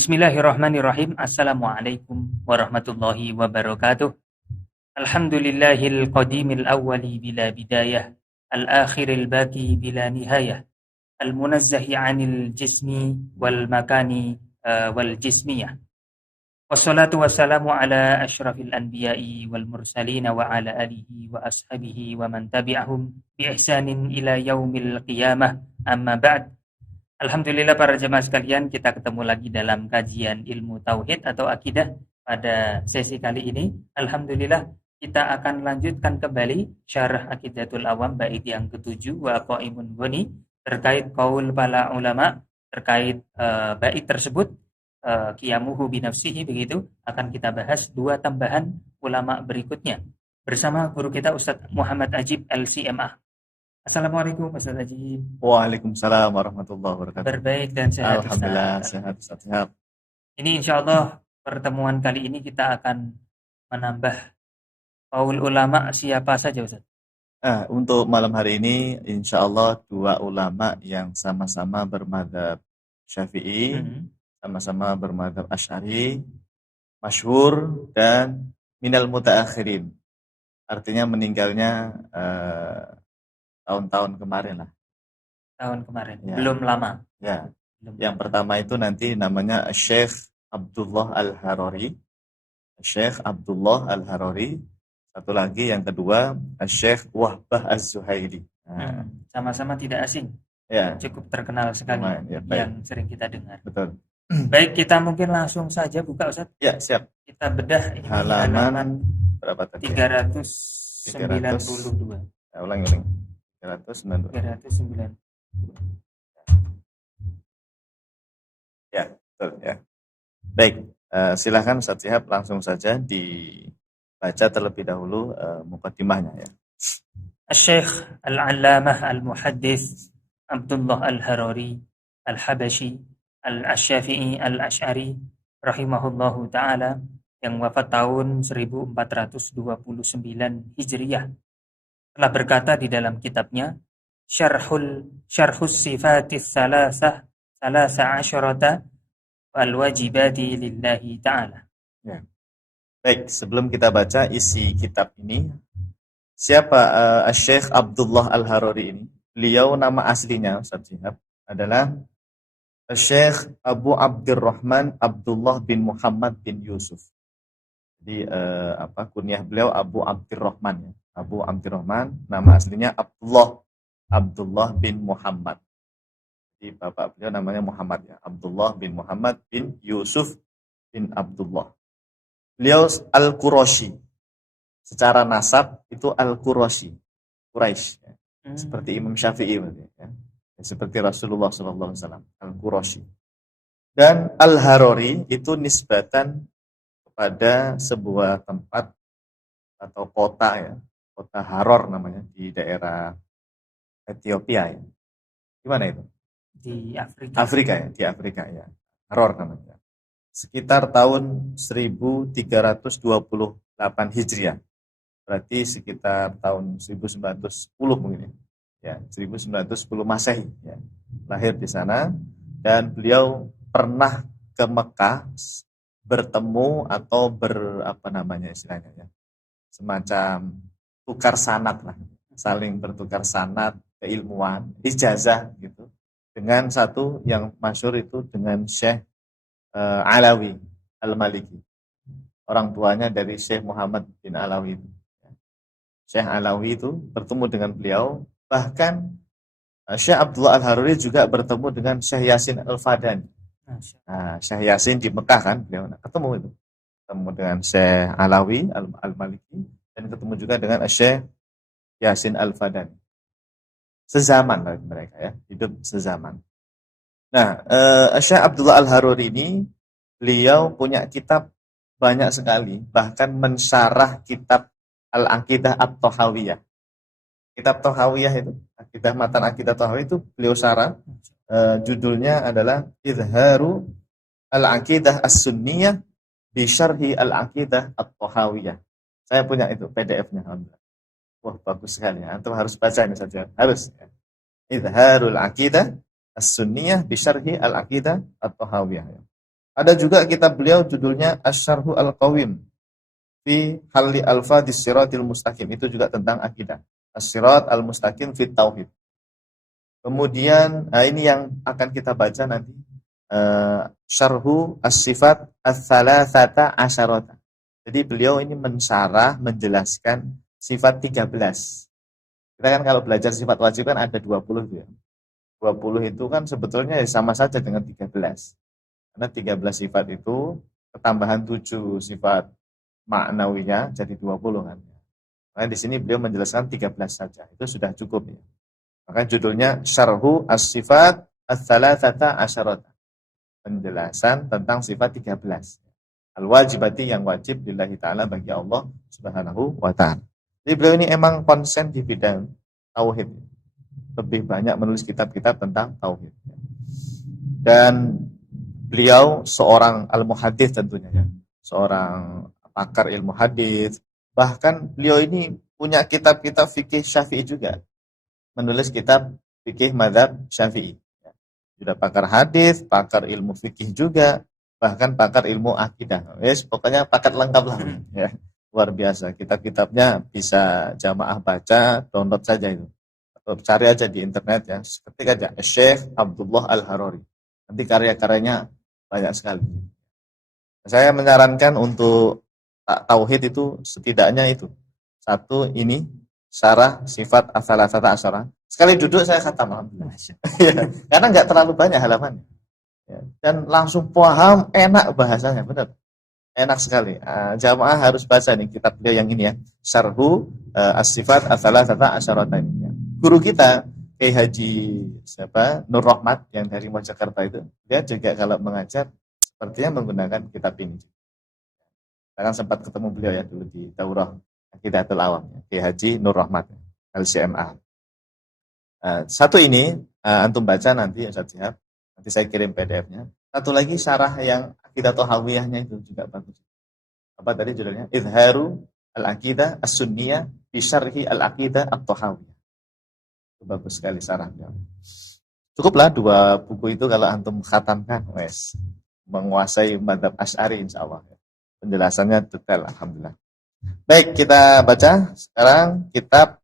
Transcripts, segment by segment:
Bismillahirrahmanirrahim. Assalamualaikum warahmatullahi wabarakatuh. Alhamdulillahil qadimil awwali bila bidayah, al-akhiril baqi bila nihayah, al-munazzahi 'anil jismi wal makani wal jismiyah. Wassalatu wassalamu ala asyrafil anbiya'i wal mursalin wa ala alihi wa ashabihi wa man tabi'ahum bi ihsanin ila yaumil qiyamah. Amma ba'd. Alhamdulillah para jemaah sekalian, kita ketemu lagi dalam kajian ilmu tauhid atau akidah pada sesi kali ini. Alhamdulillah kita akan lanjutkan kembali syarah Aqidatul Awam bait yang ke-7 wa qaimun ghani terkait qaul para ulama terkait bait tersebut, qiyamuhu binafsihi, begitu akan kita bahas dua tambahan ulama berikutnya bersama guru kita Ustadz Muhammad Ajib LCMA. Assalamualaikum Ustaz Ajib. Waalaikumsalam warahmatullahi wabarakatuh. Berbaik dan sehat. Alhamdulillah, Ustaz. sehat Ustaz, sehat. Ini insya Allah pertemuan kali ini kita akan menambah qaul ulama siapa saja Ustaz? Untuk malam hari ini insya Allah dua ulama yang sama-sama bermadzhab Syafi'i, sama-sama bermadzhab Asy'ari, masyhur dan minal mutaakhirin. Artinya meninggalnya tahun-tahun kemarin lah. Tahun kemarin, Ya. belum lama. Ya. Belum Yang lama. pertama itu nanti namanya Syekh Abdullah Al-Harari. Syekh Abdullah Al-Harari. Satu lagi yang kedua Syekh Wahbah Az-Zuhaili. Sama-sama tidak asing. Ya. Cukup terkenal sekali Ya, yang sering kita dengar. Betul. Baik, kita mungkin langsung saja buka Ustaz. Ya, siap. Kita bedah ini Halaman berapa tadi? 392. Ulangi. 390. Ya, betul ya. Baik, silakan Ustaz Syihab langsung saja dibaca terlebih dahulu muqaddimahnya ya. Syekh Al-Allamah Al-Muhaddits Abdullah Al-Harari Al-Habashi Al-Asyafi'i Al-Asy'ari rahimahullahu ta'ala yang wafat tahun 1429 Hijriyah telah berkata di dalam kitabnya Syarhus Sifatis Salasa Asyarata wal Wajibati Lillahi Ta'ala. Ya. Baik, sebelum kita baca isi kitab ini, siapa Syekh Abdullah Al-Harari ini? Beliau nama aslinya Ustaz Syihab adalah Syekh Abu Abdurrahman Abdullah bin Muhammad bin Yusuf. Jadi kunyah beliau Abu Abdurrahman ya. Abu Abdurrahman, nama aslinya Abdullah bin Muhammad. Jadi bapak beliau namanya Muhammad ya, Abdullah bin Muhammad bin Yusuf bin Abdullah. Beliau Al-Qurashi. Secara nasab itu Al-Qurashi, Quraisy ya. Seperti Imam Syafi'i ya. Seperti Rasulullah SAW, Al-Qurashi. Dan Al-Harari itu nisbatan kepada sebuah tempat atau kota ya, kota Haror namanya di daerah Ethiopia ya. Di mana itu? Di Afrika. Afrika ya, di Afrika ya. Haror namanya. Sekitar tahun 1328 Hijriah. Berarti sekitar tahun 1910 mungkin ya. 1910 Masehi ya. Lahir di sana dan beliau pernah ke Mekah bertemu atau istilahnya ya. Semacam tukar sanad lah, saling bertukar sanad keilmuan, ijazah gitu. Dengan satu yang masyhur itu dengan Syekh Alawi Al-Maliki. Orang tuanya dari Syekh Muhammad bin Alawi itu. Syekh Alawi itu bertemu dengan beliau, bahkan Syekh Abdullah Al-Harari juga bertemu dengan Syekh Yasin Al-Fadani. Nah, Syekh Yasin di Mekah kan, beliau ketemu itu. Ketemu dengan Syekh Alawi Al-Maliki dan ketemu juga dengan Syekh Yasin Al-Fadani. Sezaman bagi mereka ya, hidup sezaman. Nah, Syekh Abdullah Al-Harari ini beliau punya kitab banyak sekali, bahkan mensyarah kitab Al-Aqidah At-Thahawiyah. Kitab Thahawiyah itu, matan Aqidah Thahawiyah itu beliau syarah, judulnya adalah Izharu Al-Aqidah As-Sunniyah bi Syarhi Al-Aqidah At-Thahawiyah. Saya punya itu PDF-nya, alhamdulillah. Wah, bagus sekali ya. Antum harus baca ini saja. Harus. Izharul Aqidah As-Sunniyah bi Syarhi Al-Aqidah At-Thahawiyah. Ada juga kitab beliau judulnya Asy-Syarhu Al-Qawim fi Halli Alfadhis Siratil Mustaqim. Itu juga tentang akidah. As-Sirat Al-Mustaqim fit Tauhid. Kemudian ini yang akan kita baca nanti, Syarhu As-Sifat Ats-Tsalatsata Asyarata. Jadi beliau ini mensyarah, menjelaskan sifat 13. Kita kan kalau belajar sifat wajib kan ada 20 itu ya. 20 itu kan sebetulnya sama saja dengan 13. Karena 13 sifat itu ketambahan 7 sifat maknawiyah jadi 20 kan. Nah, di sini beliau menjelaskan 13 saja. Itu sudah cukup ya. Maka judulnya Syarhu As-Sifat Ats-Tsalatsata Asyarata. Penjelasan tentang sifat 13. Al-wajibati yang wajib lillahi ta'ala bagi Allah Subhanahu wa ta'ala. Jadi beliau ini emang konsen di bidang tauhid. Lebih banyak menulis kitab-kitab tentang tauhid. Dan beliau seorang al-muhadits tentunya ya. Seorang pakar ilmu hadis. Bahkan beliau ini punya kitab-kitab fikih Syafi'i juga. Menulis kitab fikih mazhab Syafi'i. Sudah pakar hadis, pakar ilmu fikih juga, bahkan pakar ilmu akidah. Yes, pokoknya paket lengkap lah ya. Luar biasa. Kitab-kitabnya bisa jamaah baca, download saja itu. Atau cari aja di internet ya. Ketik aja Syekh Abdullah Al-Harari. Nanti karya-karyanya banyak sekali. Saya menyarankan untuk tauhid itu setidaknya itu. Satu ini syarah sifat ats-tsalatsata asyarah. Sekali duduk saya khatam alhamdulillah. Karena enggak terlalu banyak halamannya. Ya, dan langsung paham, enak bahasanya, benar. Enak sekali. Jamaah harus baca nih kitab beliau yang ini ya. Syarhu As-Sifat Ats-Tsalatsata Asyarah ini ya. Guru kita Kiai Haji Nur Rahmat yang dari Mojokerto itu, dia juga kalau mengajar sepertinya menggunakan kitab ini. Saya kan sempat ketemu beliau ya dulu di Daurah Aqidatul Awam ya. Kiai Haji Nur Rahmat LCMA. Satu ini antum baca nanti ya Ustaz Syihab. Nanti saya kirim PDF-nya. Satu lagi syarah yang Aqidah Thahawiyahnya itu juga bagus. Apa tadi judulnya? Izharu Al-Aqidah As-Sunniyah fi Syarhi Al-Aqidah At-Thahawiyah. Itu bagus sekali syarahnya. Cukuplah 2 buku itu kalau antum khatamkan, wes menguasai mazhab Asy'ari insyaallah. Penjelasannya detail alhamdulillah. Baik, kita baca sekarang kitab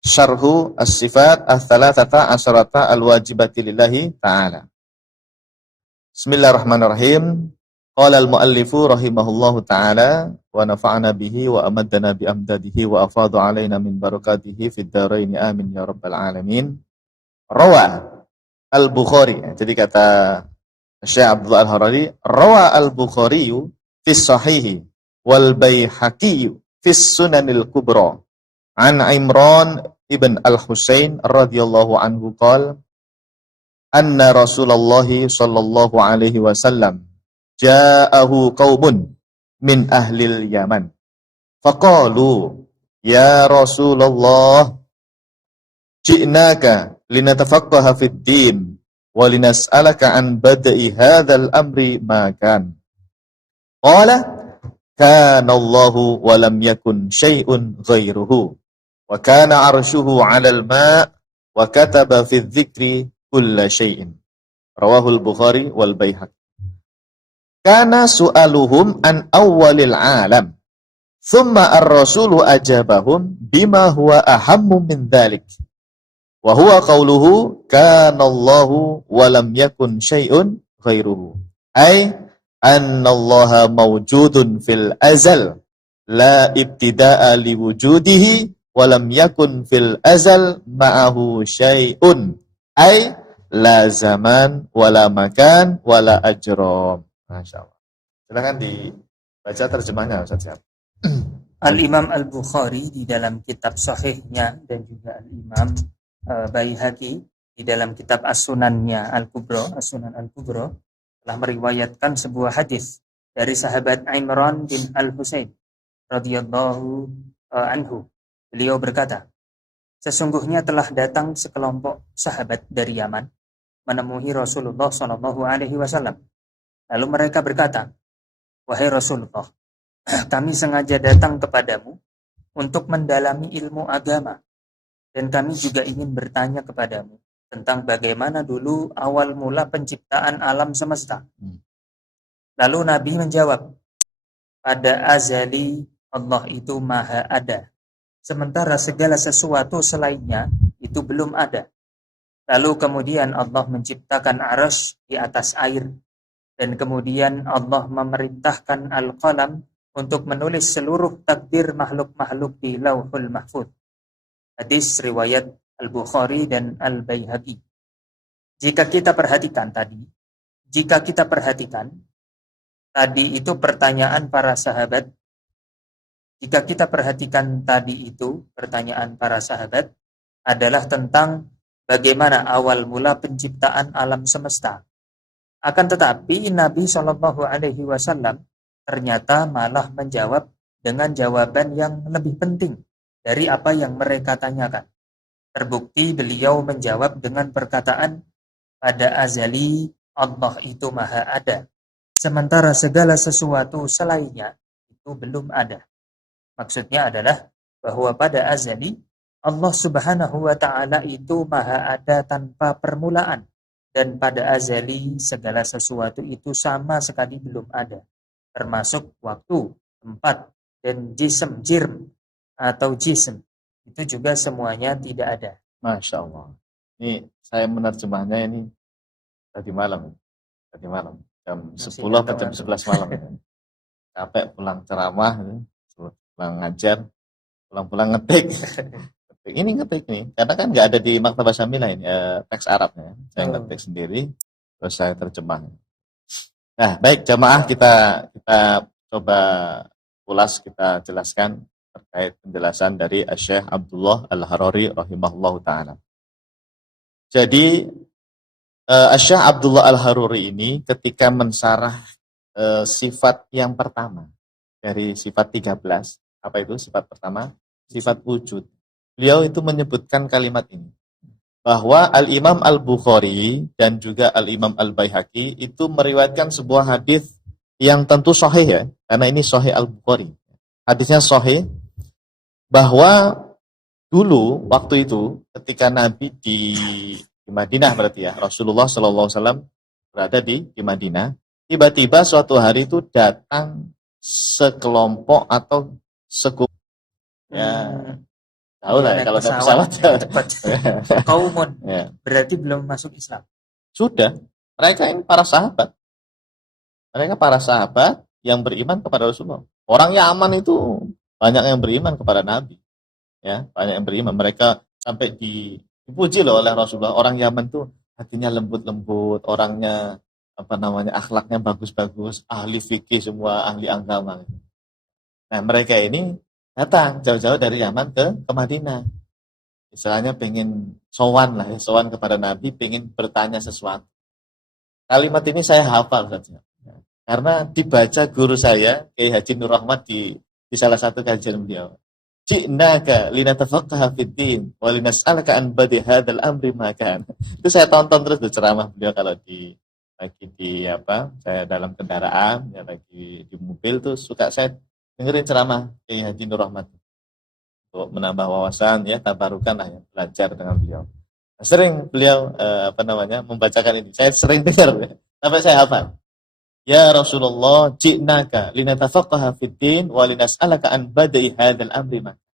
Syarhu As-Sifat Ats-Tsalatsata Asyarata Al-Wajibati Lillahi Ta'ala. Bismillahirrahmanirrahim. Qala al-muallifu rahimahullahu ta'ala wa nafa'ana bihi wa amaddana bi amdadihi wa afadha alaina min barakatihi fid dharain amin ya rabbal alamin. Rawa al-Bukhari. Jadi kata Syekh Abdullah Al-Harari, rawa al-Bukhari fi sahihi wal Baihaqi fi sunanil kubra an Imran ibn al-Husain radhiyallahu anhu qala anna Rasulullah sallallahu alaihi wasallam ja'ahu qaumun min ahlil Yaman faqalu ya Rasulullah ji'naka linatafaqqaha fid din wa linas'alaka an bada'i hadzal amri ma kan qala kana Allahu wa lam yakun syai'un ghairuhu wa kana 'arshuhu 'alal ma' wa kataba fi dzikri kulla syai'in. Rawahul Bukhari wal Baihaqi. Kana su'aluhum an awwalil 'alam. Thumma ar-rasulu ajabahum bima huwa ahammu min dzalik. Wa huwa qauluhu kana Allahu wa lam yakun syai'un ghairuhu. Ay anna Allaha mawjudun fil azal la ibtida'a li wujudihi wa lam yakun fil azal ma'ahu syai'un. Ay la zaman wala makan wala ajram. Masyaallah. Silakan dibaca terjemahnya Ustaz Syihab. Al-Imam Al-Bukhari di dalam kitab sahihnya dan juga Al-Imam Baihaqi di dalam kitab As-Sunannya Al-Kubra, As-Sunan Al-Kubra telah meriwayatkan sebuah hadis dari sahabat Imran bin Al-Husain radhiyallahu anhu. Beliau berkata, sesungguhnya telah datang sekelompok sahabat dari Yaman menemui Rasulullah sallallahu alaihi wasallam. Lalu mereka berkata, wahai Rasulullah, kami sengaja datang kepadamu untuk mendalami ilmu agama dan kami juga ingin bertanya kepadamu tentang bagaimana dulu awal mula penciptaan alam semesta. Lalu Nabi menjawab, pada azali Allah itu maha ada, sementara segala sesuatu selainnya itu belum ada. Lalu kemudian Allah menciptakan arasy di atas air, dan kemudian Allah memerintahkan al-qalam untuk menulis seluruh takdir makhluk-makhluk di Lauhul Mahfuz. Hadis riwayat Al-Bukhari dan Al-Baihaqi. Jika kita perhatikan tadi itu pertanyaan para sahabat. Jika kita perhatikan tadi itu pertanyaan para sahabat adalah tentang bagaimana awal mula penciptaan alam semesta. Akan tetapi Nabi Shallallahu Alaihi Wasallam ternyata malah menjawab dengan jawaban yang lebih penting dari apa yang mereka tanyakan. Terbukti beliau menjawab dengan perkataan, pada azali Allah itu maha ada, sementara segala sesuatu selainnya itu belum ada. Maksudnya adalah bahwa pada azali Allah Subhanahu wa taala itu maha ada tanpa permulaan, dan pada azali segala sesuatu itu sama sekali belum ada, termasuk waktu, tempat, dan jirm atau jism itu juga semuanya tidak ada. Masya Allah. Ini saya menerjemahnya ini tadi malam jam 10 atau jam 11 malam. Capek pulang ceramah, pulang ngajar, pulang ngetik. Ini ngetik nih, karena kan nggak ada di Maktabah Syamilah ini teks Arabnya. Saya ngetik sendiri, terus saya terjemah. Nah, baik jamaah, kita coba ulas, kita jelaskan terkait penjelasan dari Syekh Abdullah Al-Harari rahimahullahu taala. Jadi Syekh Abdullah Al-Harari ini ketika mensarah sifat yang pertama dari sifat 13, apa itu sifat pertama? Sifat wujud. Beliau itu menyebutkan kalimat ini, bahwa Al-Imam Al-Bukhari dan juga Al-Imam Al-Baihaqi itu meriwayatkan sebuah hadis yang tentu sahih ya, karena ini sahih Al-Bukhari. Hadisnya sahih, bahwa dulu waktu itu ketika Nabi di Madinah, berarti ya, Rasulullah SAW berada di Madinah, tiba-tiba suatu hari itu datang sekelompok atau sekumpulan, ya tahu lah ya, kalau naik pesawat cepat. Kaumun, ya. Berarti belum masuk Islam. Sudah, mereka ini para sahabat. Mereka para sahabat yang beriman kepada Rasulullah. Orang Yaman itu banyak yang beriman kepada Nabi. Ya, banyak yang beriman. Mereka sampai dipuji loh oleh Rasulullah. Orang Yaman tuh hatinya lembut-lembut, orangnya akhlaknya bagus-bagus, ahli fikih semua, ahli agama. Nah, mereka ini datang jauh-jauh dari Yaman ke Madinah. Istilahnya pengen sowan lah, sowan kepada Nabi, pengen bertanya sesuatu. Kalimat ini saya hafal saja. Karena dibaca guru saya, Kiai Haji Nur Rahmat di salah satu kajian beliau. Ji'naka linatafaqaha fid-din wa linas'alaka an badi hadzal amri makan. Itu saya tonton terus di ceramah beliau kalau saya dalam kendaraan, ya lagi di mobil tuh suka saya dengerin ceramah Kiai Haji Nur Rahmat untuk menambah wawasan, ya tabarukan lah ya, belajar dengan beliau. Sering beliau membacakan ini. Saya sering dengar sampai saya hafal. Ya Rasulullah, ji'naka linatafaqaha fid-din wa linas'alaka an badi hadzal amri makan.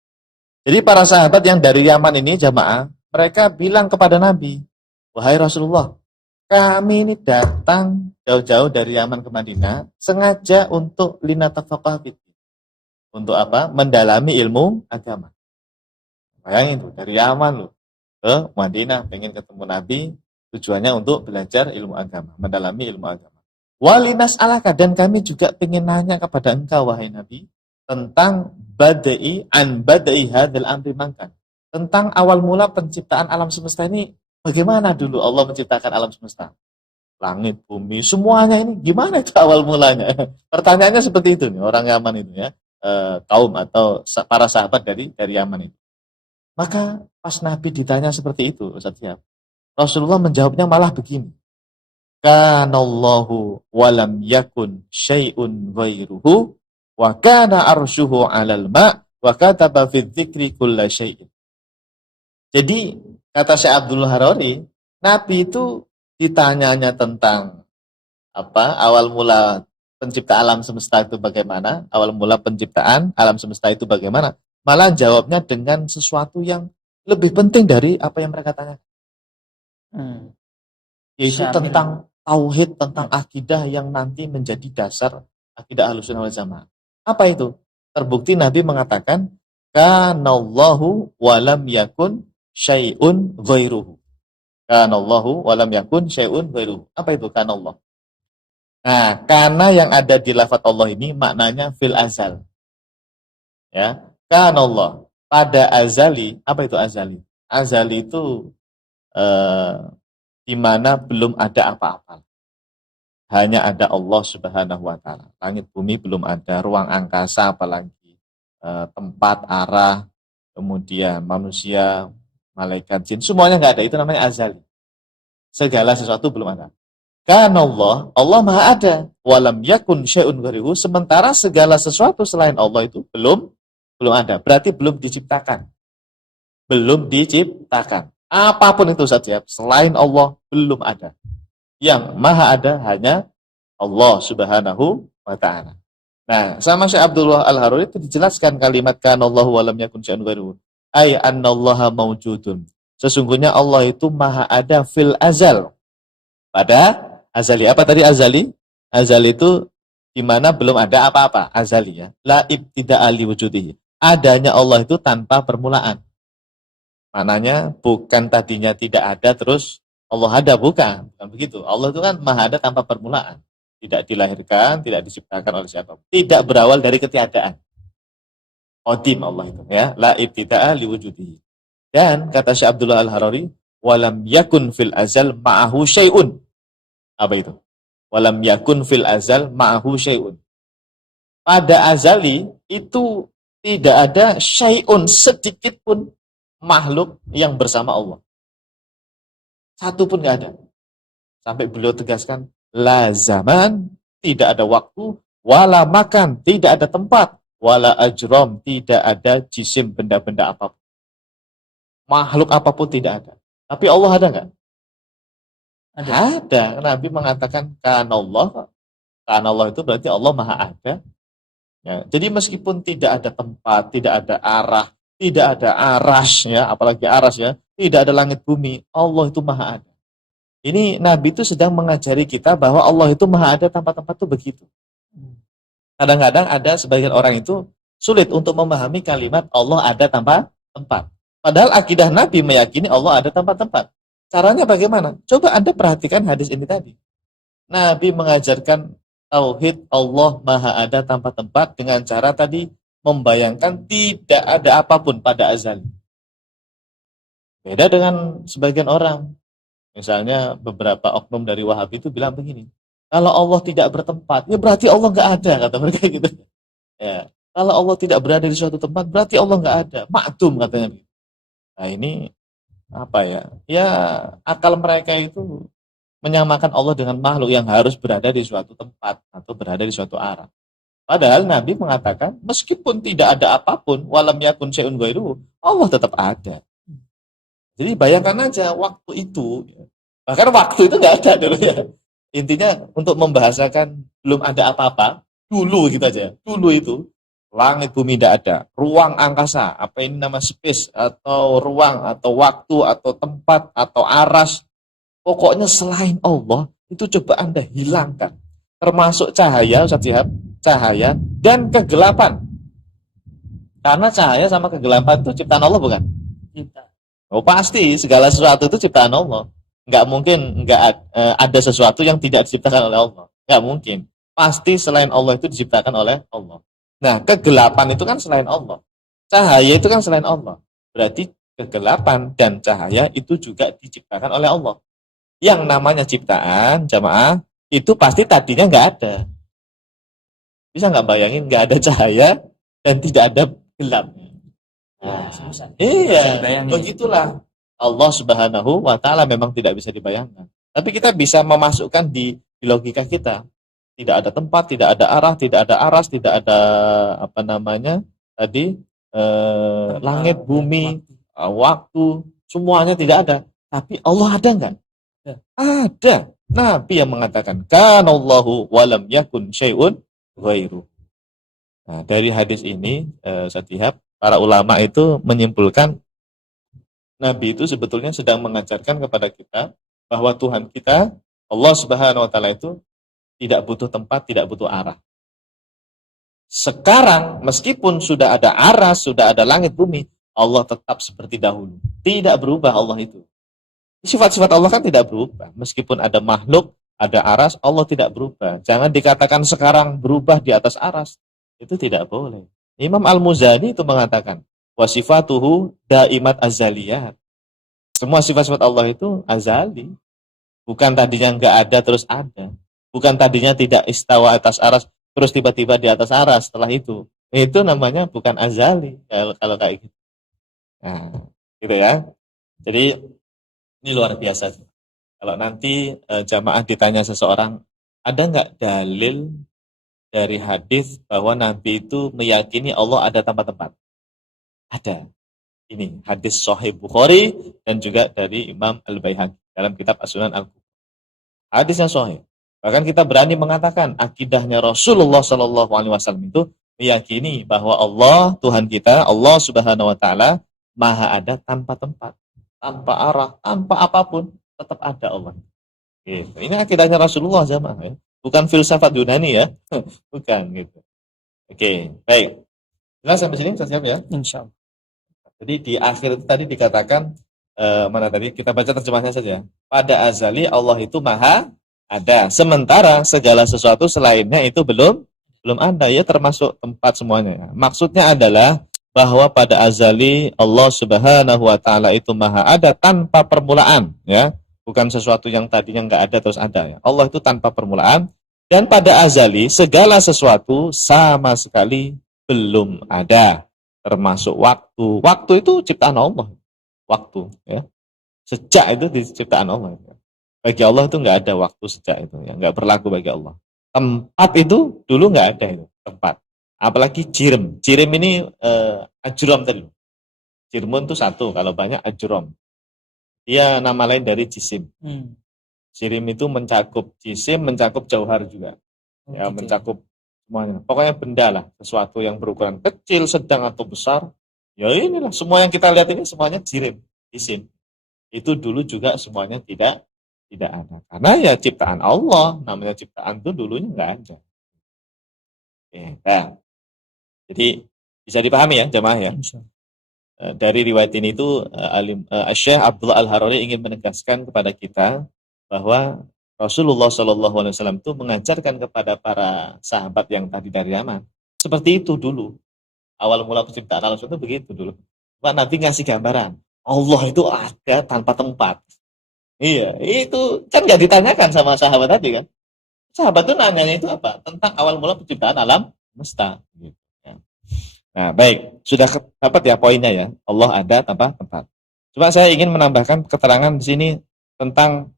Jadi para sahabat yang dari Yaman ini jamaah, mereka bilang kepada Nabi, wahai Rasulullah, kami ini datang jauh-jauh dari Yaman ke Madinah sengaja untuk linatafaqaha fid-din. Untuk apa? Mendalami ilmu agama. Bayangin tuh, dari Yaman loh ke Madinah pengen ketemu Nabi, tujuannya untuk belajar ilmu agama, mendalami ilmu agama. Walinas alaka, dan kami juga pengen nanya kepada engkau wahai Nabi tentang badai hadzal amri makan. Tentang awal mula penciptaan alam semesta ini, bagaimana dulu Allah menciptakan alam semesta? Langit, bumi, semuanya ini gimana itu awal mulanya? Pertanyaannya seperti itu nih, orang Yaman itu ya, kaum atau para sahabat dari Yaman itu. Maka pas Nabi ditanya seperti itu, Ustaz Syihab, Rasulullah menjawabnya malah begini. Kanallahu walam yakun syai'un ghairuhu wa kana arsyuhu 'alal ma' wa kataba fi dzikri kulla syai'in. Jadi kata Syekh Abdul Harari, Nabi itu ditanyanya tentang awal mula pencipta alam semesta itu bagaimana, awal mula penciptaan alam semesta itu bagaimana, malah jawabnya dengan sesuatu yang lebih penting dari apa yang mereka tanya, yaitu Syamil. tentang tauhid, tentang akidah yang nanti menjadi dasar akidah Ahlussunnah wal Jamaah. Apa itu? Terbukti Nabi mengatakan, kanallahu walam yakun syai'un ghairuhu. Kanallahu walam yakun syai'un ghairuhu. Apa itu kanallah? Nah, karena yang ada di lafaz Allah ini maknanya fil azal. Ya, kanallah. Pada azali, apa itu azali? Azali itu di mana belum ada apa-apa. Hanya ada Allah Subhanahu wa taala. Langit bumi belum ada, ruang angkasa apalagi tempat, arah, kemudian manusia, malaikat, jin, semuanya nggak ada. Itu namanya azali. Segala sesuatu belum ada. Karena Allah Maha ada. Walam yakun syai'un ghairuhu, sementara segala sesuatu selain Allah itu belum ada. Berarti belum diciptakan. Belum diciptakan. Apapun itu saja selain Allah belum ada. Yang Maha ada hanya Allah Subhanahu wa taala. Nah, sama Syekh Abdullah Al-Haruri itu dijelaskan kalimat kanallahu walam yakun syai'un ghairuhu. Ay annallaha maujudun. Sesungguhnya Allah itu Maha ada fil azal. Pada azali. Apa tadi azali? Azali itu di mana belum ada apa-apa. Azali ya. La ibtida'a li wujudihi. Adanya Allah itu tanpa permulaan. Maknanya bukan tadinya tidak ada terus Allah ada, bukan begitu. Allah itu kan Maha ada tanpa permulaan. Tidak dilahirkan, tidak diciptakan oleh siapa. Tidak berawal dari ketiadaan. Qadim Allah itu ya. La ibtida'a li wujudihi. Dan kata Syekh Abdullah Al-Harari, walam yakun fil azal ma'ahu syai'un. Apa itu? Walam yakun fil azal ma'ahu syai'un. Pada azali itu tidak ada syai'un, sedikit pun makhluk yang bersama Allah. Satu pun nggak ada. Sampai beliau tegaskan, la zaman, tidak ada waktu, wala makan, tidak ada tempat, wala ajrom, tidak ada jisim, benda-benda apapun. Makhluk apapun tidak ada. Tapi Allah ada nggak? Ada. Nabi mengatakan kanallah. Kanallah itu berarti Allah Maha ada. Ya, jadi meskipun tidak ada tempat, tidak ada arah, tidak ada aras ya, apalagi aras ya, tidak ada langit bumi, Allah itu Maha ada. Ini Nabi itu sedang mengajari kita bahwa Allah itu Maha ada tanpa tempat itu begitu. Kadang-kadang ada sebagian orang itu sulit untuk memahami kalimat Allah ada tanpa tempat. Padahal akidah Nabi meyakini Allah ada tanpa tempat. Caranya bagaimana? Coba Anda perhatikan hadis ini tadi. Nabi mengajarkan tauhid Allah Maha ada tanpa tempat dengan cara tadi membayangkan tidak ada apapun pada azali. Beda dengan sebagian orang. Misalnya beberapa oknum dari Wahabi itu bilang begini, kalau Allah tidak bertempat, ya berarti Allah nggak ada, kata mereka gitu. Ya, kalau Allah tidak berada di suatu tempat, berarti Allah nggak ada. Makdum katanya. Nah ini apa ya? Ya akal mereka itu menyamakan Allah dengan makhluk yang harus berada di suatu tempat atau berada di suatu arah. Padahal Nabi mengatakan meskipun tidak ada apapun, walam yakun syai'un ghairuhu, Allah tetap ada. Jadi bayangkan aja waktu itu, bahkan waktu itu nggak ada dulu ya. Intinya untuk membahasakan belum ada apa-apa, dulu gitu aja. Dulu itu langit bumi tidak ada, ruang angkasa, apa ini nama space atau ruang atau waktu atau tempat atau aras, pokoknya selain Allah itu coba Anda hilangkan, termasuk cahaya, Ustaz Syihab, cahaya dan kegelapan. Karena cahaya sama kegelapan itu ciptaan Allah bukan? Oh pasti segala sesuatu itu ciptaan Allah. Nggak mungkin nggak ada sesuatu yang tidak diciptakan oleh Allah. Nggak mungkin. Pasti selain Allah itu diciptakan oleh Allah. Nah kegelapan itu kan selain Allah. Cahaya itu kan selain Allah. Berarti kegelapan dan cahaya itu juga diciptakan oleh Allah. Yang namanya ciptaan, jamaah, itu pasti tadinya nggak ada. Bisa nggak bayangin nggak ada cahaya dan tidak ada gelap? Nah, iya, begitulah. Allah Subhanahu wa taala memang tidak bisa dibayangkan. Tapi kita bisa memasukkan di logika kita. Tidak ada tempat, tidak ada arah, tidak ada aras, tidak ada apa namanya tadi langit, bumi, waktu, semuanya tidak ada. Tapi Allah ada nggak? Ada. Nabi yang mengatakan, kanallahu walam yakun syai'un ghairu. Nah, dari hadis ini, Satihab, para ulama itu menyimpulkan Nabi itu sebetulnya sedang mengajarkan kepada kita bahwa Tuhan kita, Allah Subhanahu wa taala itu tidak butuh tempat, tidak butuh arah. Sekarang meskipun sudah ada arah, sudah ada langit bumi, Allah tetap seperti dahulu. Tidak berubah Allah itu. Sifat-sifat Allah kan tidak berubah. Meskipun ada makhluk, ada aras, Allah tidak berubah. Jangan dikatakan sekarang berubah di atas aras. Itu tidak boleh. Imam Al-Muzani itu mengatakan, wasifatuhu daimat azaliyat. Semua sifat-sifat Allah itu azali. Bukan tadinya nggak ada terus ada. Bukan tadinya tidak istawa atas aras terus tiba-tiba di atas aras setelah itu. Itu namanya bukan azali kalau kayak gitu. Nah, gitu ya. Jadi ini luar biasa. Kalau nanti jamaah ditanya seseorang, ada nggak dalil dari hadis bahwa Nabi itu meyakini Allah ada tempat-tempat? Ada. Ini hadis Sahih Bukhari dan juga dari Imam Al-Baihaqi dalam kitab As-Sunan Al-Kubra. Hadisnya sahih. Bahkan kita berani mengatakan akidahnya Rasulullah Shallallahu Alaihi Wasallam itu meyakini bahwa Allah Tuhan kita, Allah Subhanahu Wa Taala Maha ada tanpa tempat, tanpa arah, tanpa apapun, tetap ada Allah. Gitu. Ini akidahnya Rasulullah jamaah ya. Bukan filsafat Yunani ya. Bukan gitu. Oke, baik. Jelas sampai sini sudah siap ya? Insya Allah. Jadi di akhir itu tadi dikatakan mana tadi kita baca terjemahnya saja. Pada azali Allah itu maha ada. Sementara segala sesuatu selainnya itu belum ada ya, termasuk tempat semuanya. Maksudnya adalah bahwa pada azali Allah Subhanahu wa taala itu maha ada tanpa permulaan ya. Bukan sesuatu yang tadinya enggak ada terus ada ya. Allah itu tanpa permulaan dan pada azali segala sesuatu sama sekali belum ada. Termasuk waktu. Waktu itu ciptaan Allah. Waktu ya. Sejak itu diciptaan Allah. Bagi Allah itu nggak ada waktu sejak itu, ya nggak berlaku bagi Allah. Tempat itu dulu nggak ada itu tempat. Apalagi jirim. Jirim ini ajrom tadi. Jirmun itu satu, kalau banyak ajrom. Dia nama lain dari jisim. Jirim itu mencakup jisim, mencakup jauhar juga. Ya, mencakup semuanya. Pokoknya benda lah, sesuatu yang berukuran kecil, sedang atau besar. Ya inilah, semua yang kita lihat ini semuanya jirim, jisim. Itu dulu juga semuanya tidak ada. Karena ya ciptaan Allah, namanya ciptaan itu dulunya nggak ada. Nah, jadi bisa dipahami ya jemaah ya. Dari riwayat ini itu Syekh Abdullah Al-Harari ingin menegaskan kepada kita bahwa Rasulullah SAW itu mengajarkan kepada para sahabat yang tadi dari Yaman. Seperti itu dulu. Awal mula penciptaan Allah itu begitu dulu. Pak Nabi ngasih gambaran. Allah itu ada tanpa tempat. Iya, itu kan nggak ditanyakan sama sahabat tadi kan. Sahabat itu nanyanya itu apa? Tentang awal mula penciptaan alam semesta. Gitu, ya. Nah, baik. Sudah dapat ya poinnya ya. Allah ada tanpa tempat. Cuma saya ingin menambahkan keterangan di sini tentang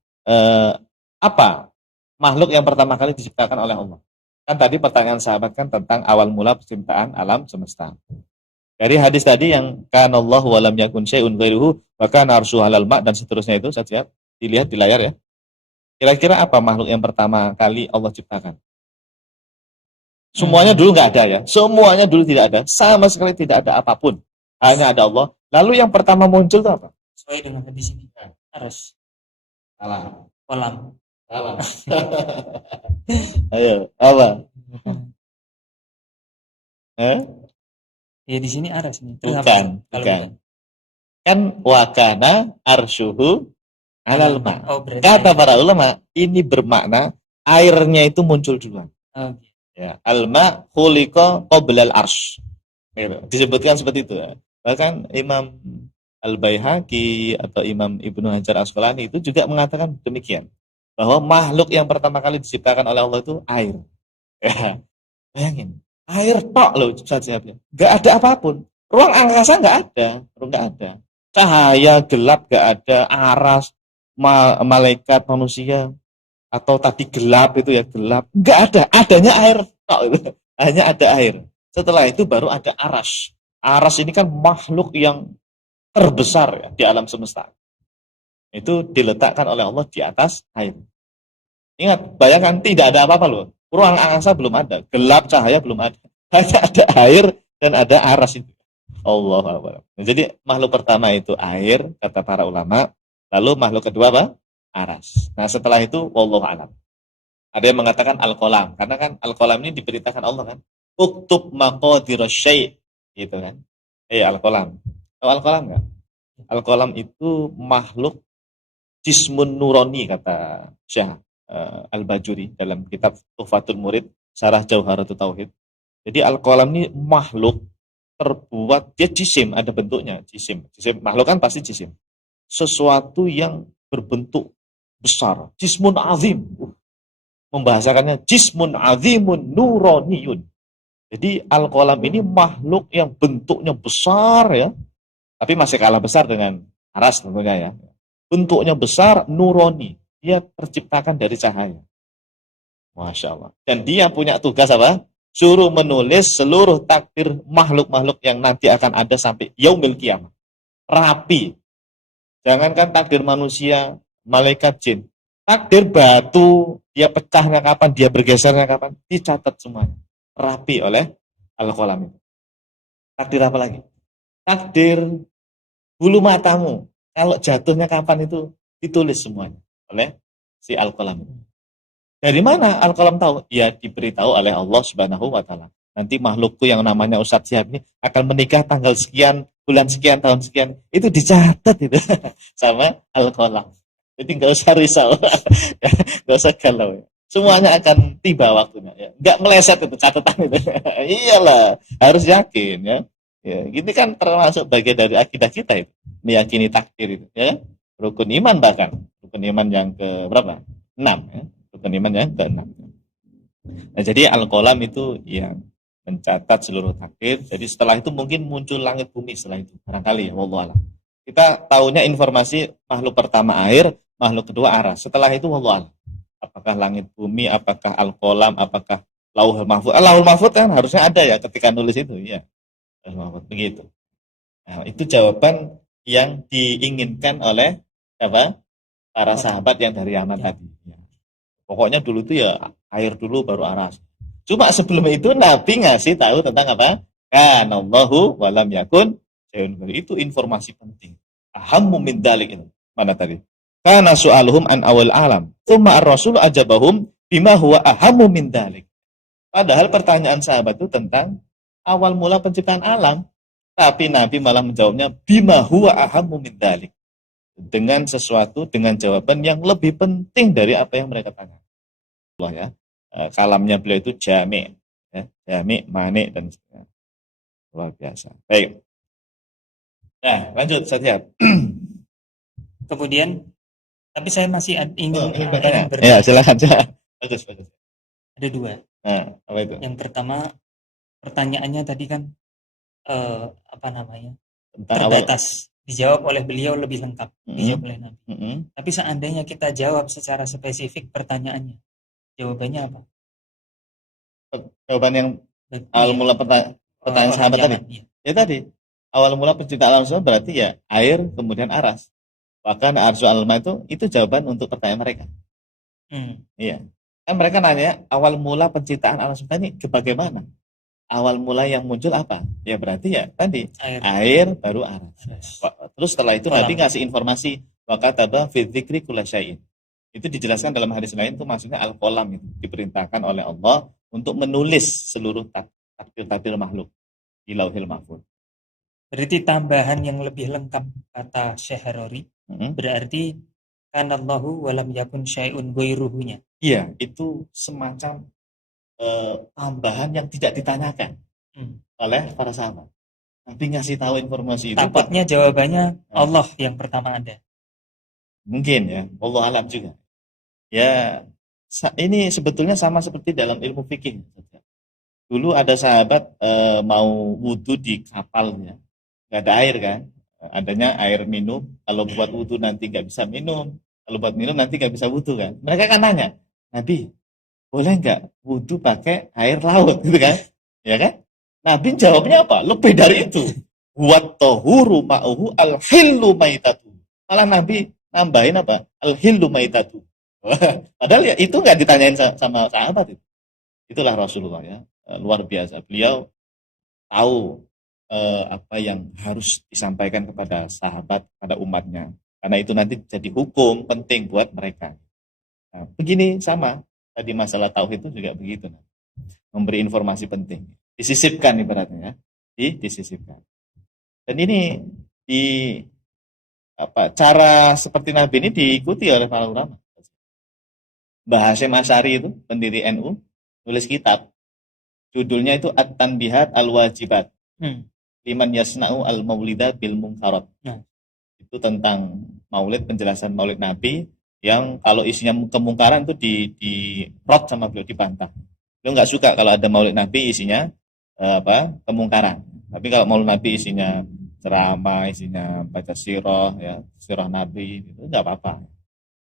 apa makhluk yang pertama kali diciptakan oleh Allah. Kan tadi pertanyaan sahabat kan tentang awal mula penciptaan alam semesta. Dari hadis tadi yang kanallahu wa lam yakun syai'un ghairuhu wa kana arshuhu 'alal ma' dan seterusnya itu saja dilihat di layar ya. Kira-kira apa makhluk yang pertama kali Allah ciptakan? Semuanya dulu nggak ada ya. Semuanya dulu tidak ada. Sama sekali tidak ada apapun. Hanya ada Allah. Lalu yang pertama muncul itu apa? Sesuai dengan hadis ini. Aras. Salah. Kolam. Salah. Ayo, apa? Ya di sini aras nih. Bukan. Kan wakana arsyuhu alal ma. Kata para ulama, ini bermakna airnya itu muncul duluan. Ya, alma khuliqa qoblal arsh. Disebutkan seperti itu ya. Bahkan Imam Al-Baihaqi atau Imam Ibnu Hajar Asqalani itu juga mengatakan demikian. Bahwa makhluk yang pertama kali diciptakan oleh Allah itu air. Ya, bayangin, air tok loh saja. Gak ada apapun. Ruang angkasa gak ada. Cahaya gelap gak ada. Aras, malaikat, manusia. Atau tadi gelap itu ya, gelap. Gak ada. Adanya air tok. Hanya ada air. Setelah itu baru ada aras. Aras ini kan makhluk yang terbesar ya, di alam semesta. Itu diletakkan oleh Allah di atas air. Ingat, bayangkan tidak ada apa-apa loh. Ruang angkasa belum ada, gelap cahaya belum ada. Hanya ada air dan ada aras itu. Allah Akbar. Jadi makhluk pertama itu air, kata para ulama. Lalu makhluk kedua apa? Aras. Nah setelah itu, wallahu a'lam. Ada yang mengatakan al-qalam. Karena kan al-qalam ini diperintahkan Allah kan. Uktub maqadir syai'. Gitu kan. Al-qalam. Tahu al-qalam nggak? Al-qalam itu makhluk jismun nurani, kata Syekh Al-Bajuri dalam kitab Tuhfatul Murid, Syarah Jauharatul Tauhid. Jadi al-qalam ini makhluk terbuat, dia jisim, ada bentuknya, jisim. Makhluk kan pasti jisim. Sesuatu yang berbentuk besar, jismun azim. Membahasakannya jismun azimun nuroniyun. Jadi al-qalam ini makhluk yang bentuknya besar ya, tapi masih kalah besar dengan aras tentunya ya. Bentuknya besar, nuroni. Dia terciptakan dari cahaya. Masya Allah. Dan dia punya tugas apa? Suruh menulis seluruh takdir makhluk-makhluk yang nanti akan ada sampai yaumil qiyamah. Rapi. Jangankan takdir manusia, malaikat jin. Takdir batu, dia pecahnya kapan, dia bergesernya kapan, dicatat semuanya. Rapi oleh al-qalam itu. Takdir apa lagi? Takdir bulu matamu. Kalau jatuhnya kapan itu ditulis semuanya oleh si al-qalam itu. Dari mana al-qalam tahu? Ya diberitahu oleh Allah Subhanahu wa taala. Nanti makhlukku yang namanya Ustadz Syihab ini akan menikah tanggal sekian, bulan sekian, tahun sekian. Itu dicatat itu sama al-qalam. Jadi nggak usah risau, nggak usah galau. Semuanya akan tiba waktunya. Ya. Nggak meleset itu catatan itu. Iyalah, harus yakin ya. Ya, gini kan termasuk bagian dari akidah kita itu, meyakini takdir itu, ya. Rukun iman bahkan, rukun iman yang ke berapa? 6 ya. Rukun iman yang ke-6. Nah, jadi al-qalam itu yang mencatat seluruh takdir. Jadi setelah itu mungkin muncul langit bumi setelah itu. Barangkali ya, wallahu a'lam. Kita tahunya informasi makhluk pertama air, makhluk kedua aras. Setelah itu wallahu a'lam. Apakah langit bumi, apakah al-qalam, apakah lauhul mahfuz. Lauhul mahfuz kan harusnya ada ya ketika nulis itu, ya. Begitu. Nah, itu jawaban yang diinginkan oleh apa? Para sahabat yang dari Yaman tadi. Ya. Pokoknya dulu itu ya air dulu baru aras. Cuma sebelum itu Nabi ngasih tahu tentang apa? Kanallahu walam yakun. Itu informasi penting. Ahammu min dzalik itu. Mana tadi? Kana su'aluhum an awal alam. Tsumma ar-rasul ajabahum bima huwa ahammu min dzalik. Padahal pertanyaan sahabat itu tentang awal mula penciptaan alam, tapi Nabi malah menjawabnya bima huwa ahammu min dzalik, dengan sesuatu, dengan jawaban yang lebih penting dari apa yang mereka tanya. Allah ya, kalamnya beliau itu jami, ya, jami, mani dan sebagainya. Luar biasa. Baik. Nah, lanjut saja. Kemudian, tapi saya masih ingin bertanya. Ya, silakan. Bagus. Ada 2. Nah, apa itu? Yang pertama, pertanyaannya tadi kan terbatas, dijawab oleh beliau lebih lengkap, dijawab oleh Nabi. Tapi seandainya kita jawab secara spesifik pertanyaannya, jawabannya apa? Jawaban yang awal mula pertanyaan sahabat tadi. Iya. Ya tadi, awal mula penciptaan alam semesta berarti ya air kemudian aras. Bahkan arsu alma itu jawaban untuk pertanyaan mereka. Iya. Kan mereka nanya awal mula penciptaan alam semesta ini bagaimana? Awal mula yang muncul apa? Ya berarti ya tadi air baru aras. Terus setelah itu Nabi ngasih informasi waqataba fi dzikri kulli syai'in. Itu dijelaskan dalam hadis lain, itu maksudnya al-qalam itu diperintahkan oleh Allah untuk menulis seluruh takdir makhluk di Lauhil Mahfuz. Berarti tambahan yang lebih lengkap kata Syekh Harori, berarti kanallahu walam yakun syai'un ghairuhunya. Iya, itu semacam tambahan yang tidak ditanyakan oleh para sahabat. Nabi ngasih tahu informasi itu. Takutnya jawabannya Allah yang pertama ada. Mungkin ya, Allah alam juga. Ya, ini sebetulnya sama seperti dalam ilmu fikih. Dulu ada sahabat mau wudhu di kapalnya, nggak ada air kan, adanya air minum. Kalau buat wudhu nanti nggak bisa minum, kalau buat minum nanti nggak bisa wudhu kan. Mereka kan nanya, Nabi, boleh nggak wudhu pakai air laut gitu kan? Ya kan? Nabi jawabnya apa? Lebih dari itu. Wat tahuru ma'uhu al-hillu maitatu. Malah Nabi nambahin apa? Al-hillu maitatu. Padahal ya itu nggak ditanyain sama sahabat itu. Itulah Rasulullah ya. Luar biasa. Beliau tahu apa yang harus disampaikan kepada sahabat, pada umatnya. Karena itu nanti jadi hukum penting buat mereka. Nah, begini sama. Tadi masalah tauhid itu juga begitu. Memberi informasi penting. Disisipkan ibaratnya ya. Disisipkan. Dan ini di cara seperti Nabi ini diikuti oleh para ulama. Mbah Hasyim Asy'ari itu pendiri NU nulis kitab. Judulnya itu At-Tanbihat Al-Wajibat. Liman yasna'u al-maulidat bil munkarat. Itu tentang maulid, penjelasan maulid Nabi yang kalau isinya kemungkaran itu di rot sama beliau, dibantah. Beliau nggak suka kalau ada maulid Nabi isinya kemungkaran. Tapi kalau maulid Nabi isinya ceramah, isinya baca sirah ya, sirah Nabi, itu nggak apa-apa.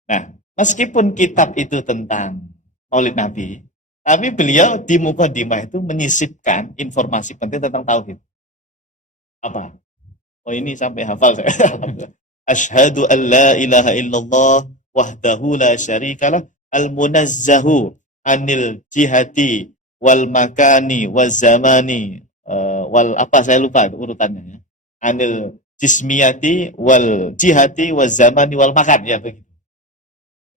Nah, meskipun kitab itu tentang maulid Nabi, tapi beliau di Muqaddimah itu menyisipkan informasi penting tentang tauhid. Apa? Oh, ini sampai hafal saya. Asyhadu an la ilaha illallah wahdahu la syarikalah al-munazzahu anil jihati wal makani wal zamani wal apa saya lupa urutannya ya. Anil jismiyati wal jihati wal zamani wal makan ya begitu.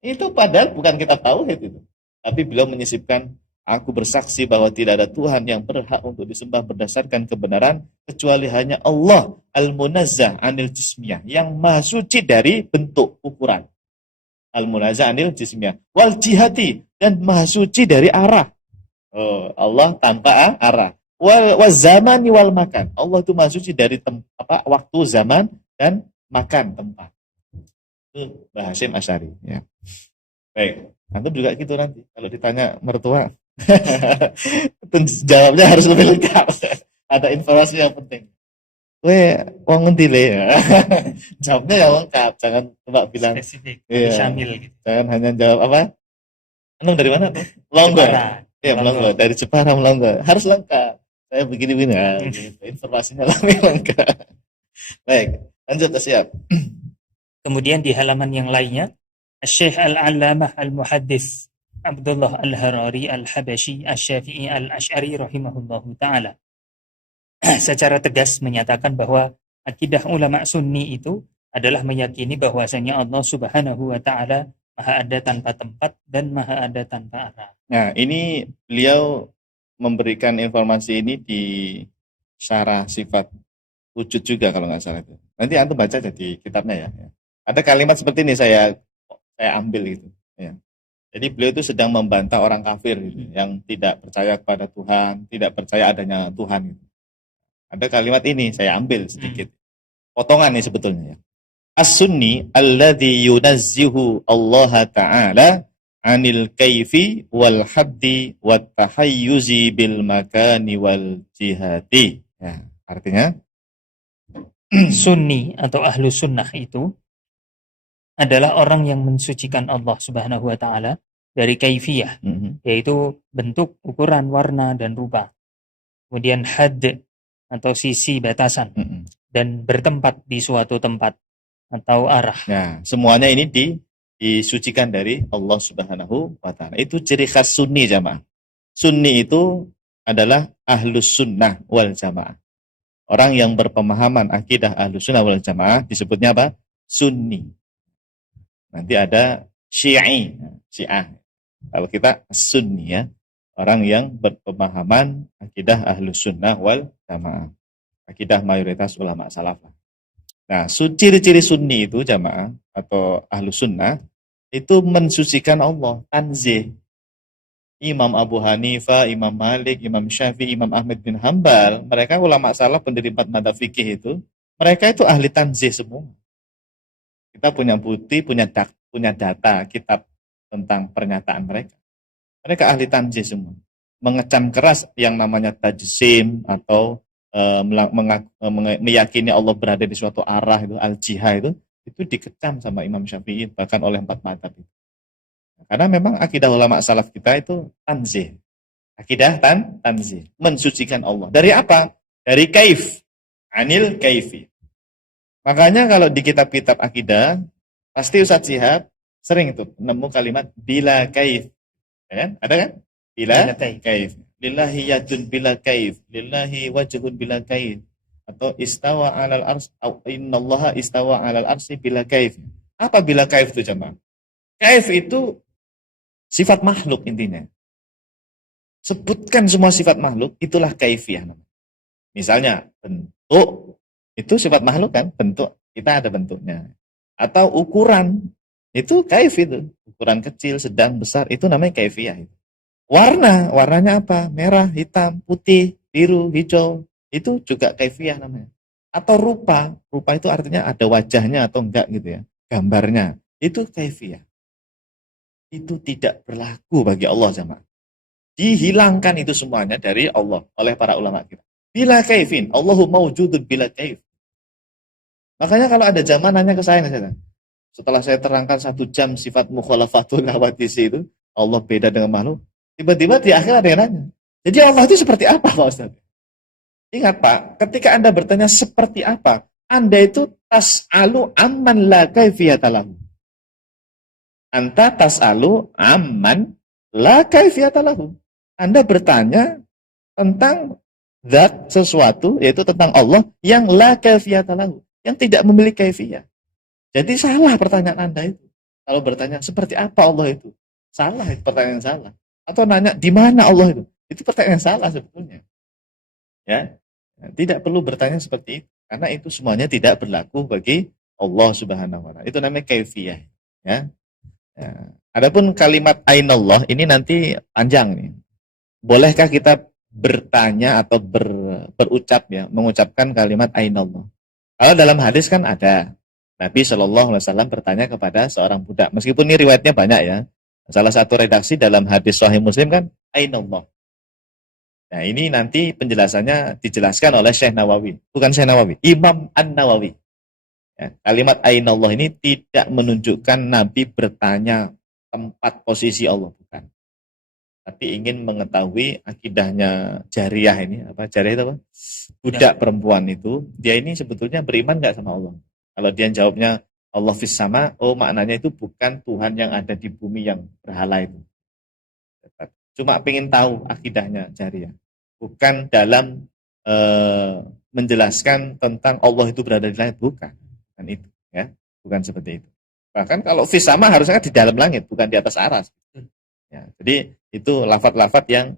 Itu padahal bukan kitab tauhid itu. Tapi beliau menyisipkan, aku bersaksi bahwa tidak ada Tuhan yang berhak untuk disembah berdasarkan kebenaran kecuali hanya Allah al-munazzah anil jismiyah, yang maha suci dari bentuk ukuran. Al-munazzah anil jismiyah wal jihati, dan maha suci dari arah. Allah tanpa arah. Wal zamani wal makan. Allah itu maha suci dari waktu, zaman, dan makan, tempat. Itu Mbah Hasyim Asy'ari ya. Baik, antum juga gitu nanti kalau ditanya mertua. Jawabnya harus lebih lengkap. Ada informasi yang penting. Wong ngendi le ya. Jawabnya yang lengkap, jangan cuma bilang spesifik, iya, syamil gitu. Jangan hanya jawab apa? Antum dari mana? Melongo. Iya, Melongo. Dari Jepara Melongo. Harus lengkap. Saya begini-begini ya, gitu. Informasinya lebih lengkap. Baik, lanjut siap. Kemudian di halaman yang lainnya, Syekh Al-Allamah Al-Muhaddits Abdullah Al-Harari Al-Habashi Asy-Syafi'i Al-Asy'ari rahimahullahu ta'ala secara tegas menyatakan bahwa akidah ulama sunni itu adalah meyakini bahwasanya Allah subhanahu wa ta'ala maha ada tanpa tempat dan maha ada tanpa arah. Nah, ini beliau memberikan informasi ini di syarah sifat wujud juga kalau nggak salah itu. Nanti antum baca jadi kitabnya ya. Ada kalimat seperti ini saya ambil gitu ya. Jadi beliau itu sedang membantah orang kafir gitu, yang tidak percaya kepada Tuhan, tidak percaya adanya Tuhan gitu. Ada kalimat ini saya ambil sedikit. Potongan nih sebetulnya ya. As-sunni alladhi yunazzihu Allah Ta'ala anil kaifi wal haddi wat tahayyuzi bil makani wal jihati. Ya, artinya Sunni atau ahlu sunnah itu adalah orang yang mensucikan Allah Subhanahu wa ta'ala dari kaifiyah, yaitu bentuk, ukuran, warna, dan rupa. Kemudian had atau sisi batasan, dan bertempat di suatu tempat atau arah. Nah, semuanya ini disucikan dari Allah Subhanahu wa ta'ala. Itu ciri khas sunni jamaah. Sunni itu adalah ahlus sunnah wal jamaah. Orang yang berpemahaman akidah ahlus sunnah wal jamaah disebutnya apa? Sunni. Nanti ada Syiah. Kalau kita Sunni ya, orang yang berpemahaman akidah ahlus sunnah wal jamaah, akidah mayoritas ulama salaf. Nah, ciri-ciri Sunni itu jamaah atau ahlus sunnah itu mensucikan Allah, tanzih. Imam Abu Hanifah, Imam Malik, Imam Syafi'i, Imam Ahmad bin Hambal, mereka ulama salaf pendiri 4 madzhab fikih itu, mereka itu ahli tanzih semua. Kita punya bukti, punya data, kitab tentang pernyataan mereka. Mereka ahli tanzih semua. Mengecam keras yang namanya tajsim atau meyakini Allah berada di suatu arah, itu al-jihah itu dikecam sama Imam Syafi'i, bahkan oleh 4 madzhab itu. Karena memang akidah ulama salaf kita itu tanzih. Akidah tanzih, mensucikan Allah. Dari apa? Dari kaif, anil kaifi. Makanya kalau di kitab-kitab akidah, pasti Ustaz Syihab sering itu nemu kalimat bila kaif, ya kan? Ada kan? Bila Bila kaif. kaif. Lillahi yadun bila kaif, lillahi wajhun bila kaif. Atau istawa 'alal ars, atau innallaha istawa 'alal arsi bila kaif. Apa bila kaif itu jemaah? Kaif itu sifat makhluk intinya. Sebutkan semua sifat makhluk, itulah kaifiyah. Misalnya bentuk, itu sifat makhluk kan, bentuk. Kita ada bentuknya. Atau ukuran, itu kaif itu. Ukuran kecil, sedang, besar, itu namanya kaifiyah. Warna, warnanya apa? Merah, hitam, putih, biru, hijau. Itu juga kaifiyah namanya. Atau rupa, rupa itu artinya ada wajahnya atau enggak gitu ya. Gambarnya, itu kaifiyah. Itu tidak berlaku bagi Allah jemaah. Dihilangkan itu semuanya dari Allah oleh para ulama kita. Bila kaifin, Allahu mawjudun bila kaif. Makanya kalau ada zaman nanya ke saya, setelah saya terangkan 1 jam sifat mukhalafatul hawadisi itu, Allah beda dengan makhluk, tiba-tiba di akhir ada yang nanya, jadi Allah itu seperti apa Pak Ustaz? Ingat Pak, ketika Anda bertanya seperti apa, Anda itu tas'alu amman la kaifiyatalahu. Anta tas'alu amman la kaifiyatalahu. Anda bertanya tentang zat sesuatu, yaitu tentang Allah yang la kaifiyata lahu, yang tidak memiliki kaifiyah. Jadi salah pertanyaan Anda itu. Kalau bertanya seperti apa Allah itu, salah, itu pertanyaan salah. Atau nanya di mana Allah itu pertanyaan salah sebetulnya. Ya, tidak perlu bertanya seperti itu, karena itu semuanya tidak berlaku bagi Allah Subhanahu wa taala. Itu namanya kaifiyah. Ya. Adapun kalimat ainallah ini nanti panjang nih. Bolehkah kita bertanya atau berucap ya, mengucapkan kalimat ainallah? Kalau dalam hadis kan ada. Nabi Shallallahu Alaihi Wasallam bertanya kepada seorang budak. Meskipun ini riwayatnya banyak ya. Salah satu redaksi dalam hadis Sahih Muslim kan ainallah. Nah ini nanti penjelasannya dijelaskan oleh Syekh Nawawi. Bukan Syekh Nawawi, Imam An-Nawawi. Ya, kalimat ainallah ini tidak menunjukkan Nabi bertanya tempat posisi Allah. Bukan. Tapi ingin mengetahui akidahnya Jariyah ini, apa Jariyah itu apa? Budak perempuan itu, dia ini sebetulnya beriman nggak sama Allah? Kalau dia jawabnya Allah fis sama, oh maknanya itu bukan Tuhan yang ada di bumi yang berhala itu. Cuma pengen tahu akidahnya Jariyah, bukan dalam menjelaskan tentang Allah itu berada di langit, bukan itu, ya, bukan seperti itu. Bahkan kalau fis sama harusnya di dalam langit, bukan di atas aras. Ya, jadi itu lafaz-lafaz yang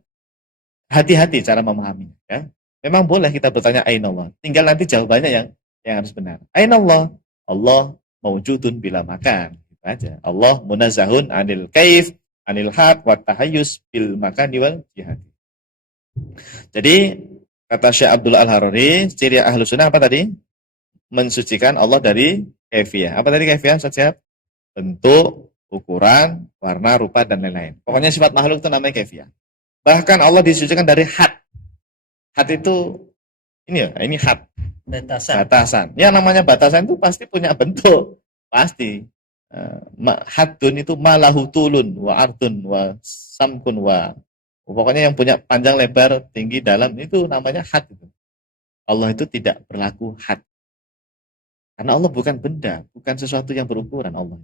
hati-hati cara memahaminya. Ya. Memang boleh kita bertanya ainallah. Tinggal nanti jawabannya yang harus benar. Ainallah, Allah mawjudun bila makan. Gitu aja. Allah munazzahun anil kaif, anil had, wa tahayyus bil makani wal jihad. Jadi kata Syekh Abdul Al-Harari, ciri ahlu sunnah apa tadi? Mensucikan Allah dari kaifiyah. Apa tadi kaifiyah? Siap? Bentuk, ukuran, warna, rupa, dan lain-lain. Pokoknya sifat makhluk itu namanya kaifiyah. Bahkan Allah disucikan dari had. Had itu, ini had. Batasan. Ya namanya batasan itu pasti punya bentuk. Pasti. Hadun itu malahu tulun, wa ardun, wa samkun, wa. Pokoknya yang punya panjang, lebar, tinggi, dalam, itu namanya had. Allah itu tidak berlaku had. Karena Allah bukan benda, bukan sesuatu yang berukuran Allah.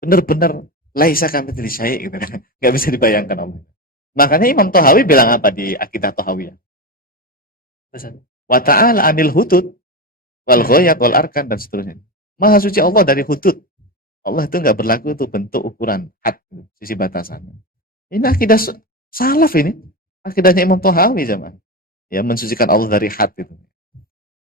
Benar-benar laisa kamitslihi syai' gitu kan. Enggak bisa dibayangkan Allah. Makanya Imam Thahawi bilang apa di Aqidah Thahawiyah? Wa ta'ala anil hudud wal ghayat wal arkan dan seterusnya. Maha suci Allah dari hudud. Allah itu enggak berlaku itu bentuk ukuran had, sisi batasan. Ini akidah salaf ini. Akidahnya Imam Thahawi zaman. Ya, mensucikan Allah dari had itu.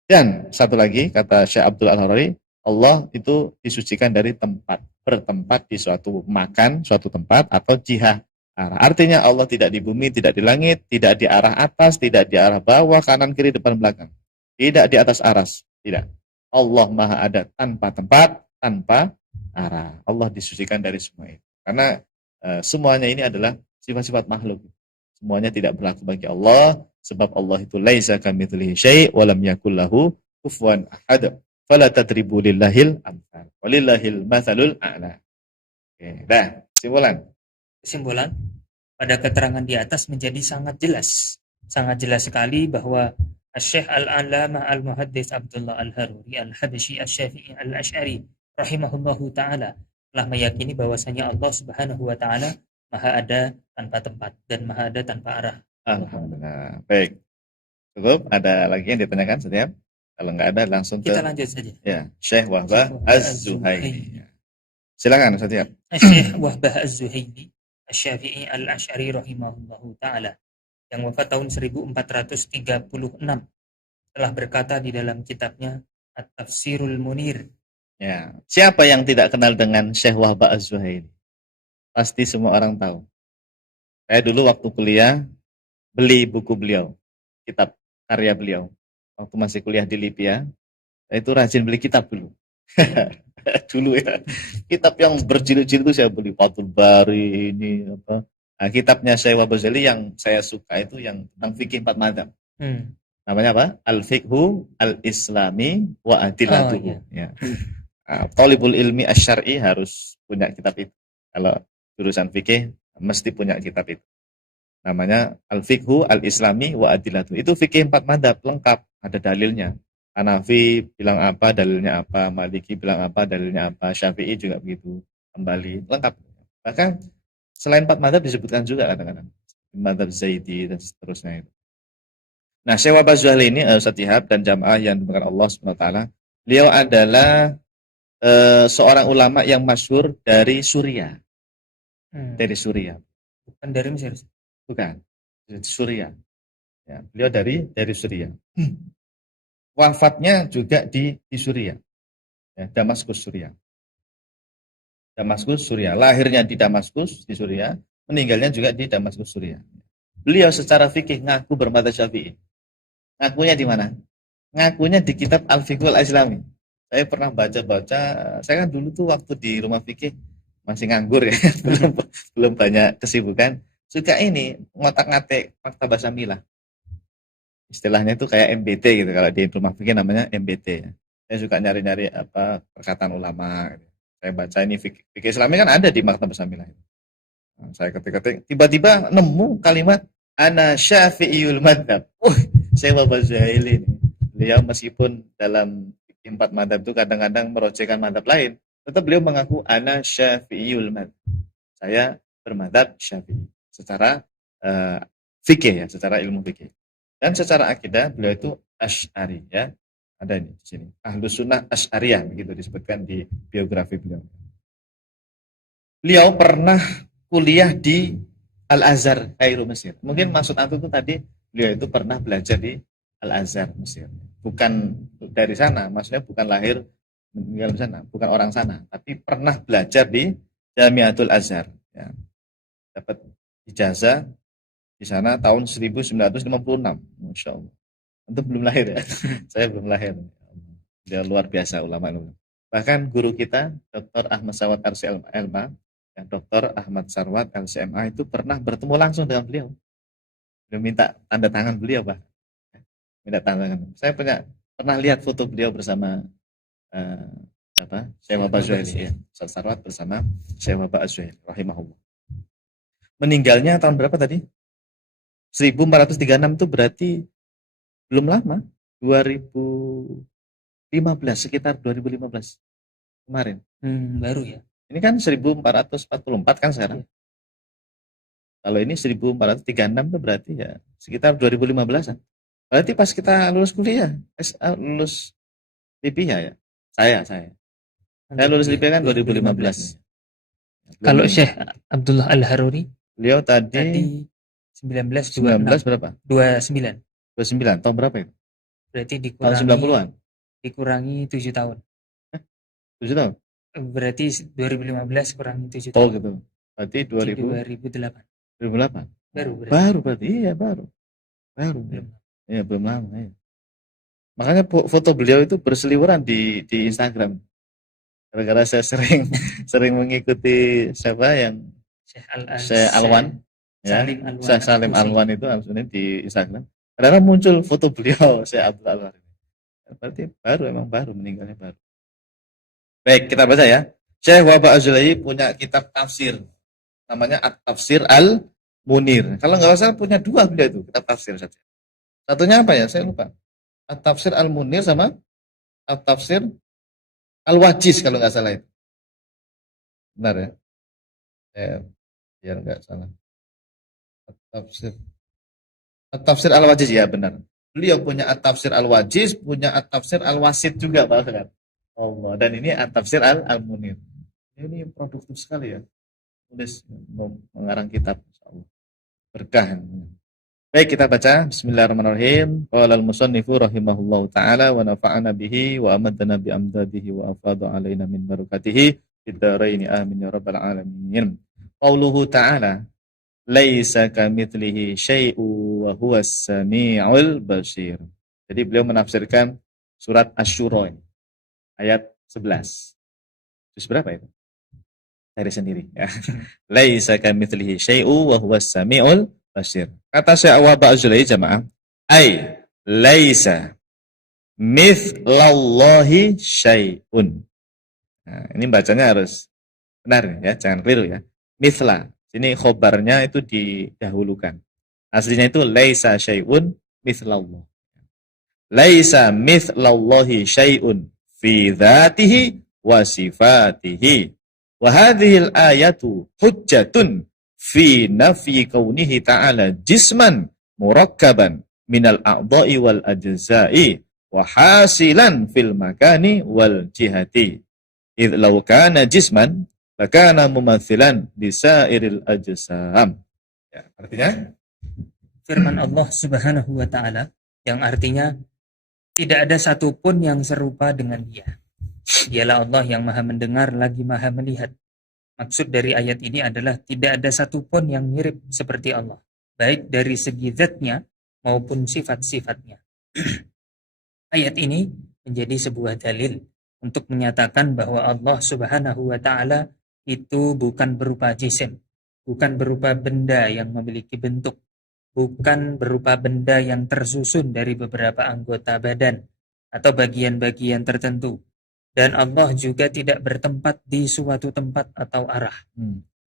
Dan satu lagi kata Syekh Abdul Al-Harari, Allah itu disucikan dari tempat, bertempat di suatu makan, suatu tempat atau jihah arah. Artinya Allah tidak di bumi, tidak di langit, tidak di arah atas, tidak di arah bawah, kanan, kiri, depan, belakang. Tidak di atas aras, tidak. Allah Maha ada tanpa tempat, tanpa arah. Allah disucikan dari semua itu. Karena semuanya ini adalah sifat-sifat makhluk. Semuanya tidak berlaku bagi Allah, sebab Allah itu laisa kamitslihi syai' wa lam yakul lahu kufuwan ahad. Fala tadribu lillahil amsal. Walillahil matsalul a'la. Oke, dah, Kesimpulan pada keterangan di atas menjadi sangat jelas sekali bahwa Syekh Al-Allamah Al-Muhaddits Abdullah Al-Haruri Al-Habsyi Asy-Syafi'i Al-Asy'ari rahimahullahu taala telah meyakini bahwasanya Allah Subhanahu wa taala Maha ada tanpa tempat dan Maha ada tanpa arah. Alhamdulillah. Baik. Cukup? Ada lagi yang ditanyakan setiap? Kalau nggak ada langsung Kita ke lanjut saja. ya, Syekh Wahbah Az-Zuhaili. Silakan setiap. Syekh Wahbah Az-Zuhaili Asy-Syafi'i Al-Asy'ari rahimahullahu taala yang wafat tahun 1436 telah berkata di dalam kitabnya At-Tafsirul Munir. Ya, siapa yang tidak kenal dengan Syekh Wahbah Az-Zuhaili? Pasti semua orang tahu. Saya dulu waktu kuliah beli buku beliau, kitab karya beliau. Waktu masih kuliah di Libya, saya itu rajin beli kitab dulu. Dulu ya. Kitab yang berjilid-jilid itu saya beli, Fathul Bari ini apa. Nah, kitabnya Syekh Wahbah Az-Zuhaili yang saya suka itu yang tentang fikih empat madzhab. Namanya apa? Al-Fiqhu Al-Islami wa Adillatuhu. Ya. Thalibul ilmi asy-syar'i harus punya kitab itu. Kalau jurusan fikih mesti punya kitab itu. Namanya Al-Fiqhu Al-Islami wa Adillatuhu. Itu fikih empat madzhab lengkap, ada dalilnya. Hanafi bilang apa, dalilnya apa, Maliki bilang apa, dalilnya apa, Syafi'i juga begitu. Kembali lengkap. Bahkan selain empat madzhab disebutkan juga kadang-kadang. Madzhab Zaidi dan seterusnya itu. Nah, Syekh Wahbah Az-Zuhaili ini Satihab dan jamaah yang dimuliakan Allah SWT. Beliau adalah seorang ulama yang masyhur dari Suriah. Dari Suriah. Bukan dari Mesir. Bukan. Dari Suriah. Ya, beliau dari Suriah. Wafatnya juga di Suriah. Ya, Damaskus, Suriah. Damaskus, Suriah. Lahirnya di Damaskus, di Suriah. Meninggalnya juga di Damaskus, Suriah. Beliau secara fikih ngaku bermadzhab Syafi'i. Ngakunya di mana? Ngakunya di kitab Al-Fiqhul Islami. Saya pernah baca-baca, saya kan dulu tuh waktu di rumah fikih masih nganggur ya, belum banyak kesibukan. Suka ini ngotak-ngatik fakta basamilah. Istilahnya itu kayak MBT gitu, kalau di rumah fikih namanya MBT ya. Saya suka nyari-nyari apa perkataan ulama. Saya baca ini fikih Islami kan ada di maktab basamilah. Nah, saya ketik-ketik, tiba-tiba nemu kalimat ana syafi'iyul madhab. Saya Wahbah Az-Zuhaili ini. Beliau meskipun dalam empat madhab itu kadang-kadang merojekkan madhab lain, tetap beliau mengaku ana syafi'iyul madhab. Saya bermadhab syafi'i. Secara fikih ya, secara ilmu fikih. Dan secara akidah beliau itu Asy'ari ya. Ada ini di sini. Ahlus Sunnah Asy'ariyah begitu disebutkan di biografi beliau. Beliau pernah kuliah di Al-Azhar, Kairo, Mesir. Mungkin maksud aku itu tadi beliau itu pernah belajar di Al-Azhar, Mesir. Bukan dari sana, maksudnya bukan lahir meninggal di sana, bukan orang sana, tapi pernah belajar di Jamiatul Azhar. Ya. Dapat ijazah di sana tahun 1956. Masya Allah. Itu belum lahir ya. Saya belum lahir. Dia luar biasa ulama. Bahkan guru kita, Dr. Ahmad Sarwat LCMA, yang Dr. Ahmad Sarwat LCMA itu pernah bertemu langsung dengan beliau. Beliau minta tanda tangan beliau, Pak. Minta tanda tangan. Saya pernah lihat foto beliau bersama Syekh Wahbah Az-Zuhaili ya. Ustaz Sarwat bersama Syekh Wahbah Az-Zuhaili rahimahullah. Meninggalnya tahun berapa tadi? 1436 itu berarti belum lama, 2015, sekitar 2015 kemarin. Baru ya. Ini kan 1444 kan sekarang. Kalau ini 1436 itu berarti ya sekitar 2015-an. Berarti pas kita lulus kuliah, lulus LIPIA ya. Saya lulus LIPIA kan 2015. Kalau Syekh Abdullah Al-Haruri, beliau tadi 19 berapa? 29. 29 tahun berapa itu? Berarti dikurangi tahun 90-an. Dikurangi 7 tahun. 7 tahun. Berarti 2015 kurangi 7 tahun. Oh gitu. Berarti 2008. 2008. Baru berarti. Iya, baru. Iya, belum lama ya. Makanya foto beliau itu berseliweran di Instagram. Gara-gara saya sering mengikuti siapa yang Syekh Alwan. Ya, Syekh Salim Alwan itu maksudnya di Instagram. Karena muncul foto beliau Syekh Abdul Alwan. Berarti emang baru meninggalnya baru. Baik, kita baca ya. Syekh Wahbah Az-Zuhaili punya kitab tafsir. Namanya At-Tafsir Al-Munir. Kalau nggak salah punya dua beliau itu, kitab tafsir saja. Satunya apa ya? Saya lupa. At-Tafsir Al-Munir sama At-Tafsir Al-Wajiz kalau nggak salah itu. Benar ya? Biar nggak salah. At-Tafsir. At-Tafsir Al-Wajiz ya benar. Beliau punya At-Tafsir Al-Wajiz, punya At-Tafsir Al-Wasit juga Pak Ustaz. Allah. Dan ini At-Tafsir Al-Munir. Ini produktif sekali ya. Tulis mengarang kitab. Insyaallah. Berkah. Baik, kita baca Bismillahirrahmanirrahim. Qala al-musannifu rahimahullahu taala wa nafa'ana bihi wa amadana bi amdadihi wa afadha alaina min barakatihi fid dharain amin ya rabbal alamin. Qauluhu ta'ala laisa kamitslihi syai'un wa huwas samiul basir. Jadi beliau menafsirkan surat Asy-Syura ayat 11. Juz berapa itu? Cari sendiri ya. Laisa kamitslihi syai'un wa huwas samiul basir. Kata Syekh Wahab Az-Zulai jamaah, ai laisa mithlallahi syai'un. Nah, ini bacanya harus benar ya, jangan keliru ya. Mithla. Sini khobarnya itu didahulukan. Aslinya itu laisa syai'un mithlallah. Laisa mithlallahi syai'un fi dzatihi wa sifatihi. Wa hadhil ayatu hujjatun fi nafyi kaunihi ta'ala jisman murakkaban minal a'dha'i wal ajza'i wa hasilan fil makani wal jihati idh law kana jisman lakana mumathilan lisairil ajsam. Ya, artinya Firman Allah Subhanahu wa taala yang artinya tidak ada satupun yang serupa dengan Dia. Dialah Allah yang Maha mendengar lagi Maha melihat. Maksud dari ayat ini adalah tidak ada satupun yang mirip seperti Allah, baik dari segi zatnya maupun sifat-sifatnya. Ayat ini menjadi sebuah dalil untuk menyatakan bahwa Allah Subhanahu wa taala itu bukan berupa jisim, bukan berupa benda yang memiliki bentuk, bukan berupa benda yang tersusun dari beberapa anggota badan atau bagian-bagian tertentu. Dan Allah juga tidak bertempat di suatu tempat atau arah.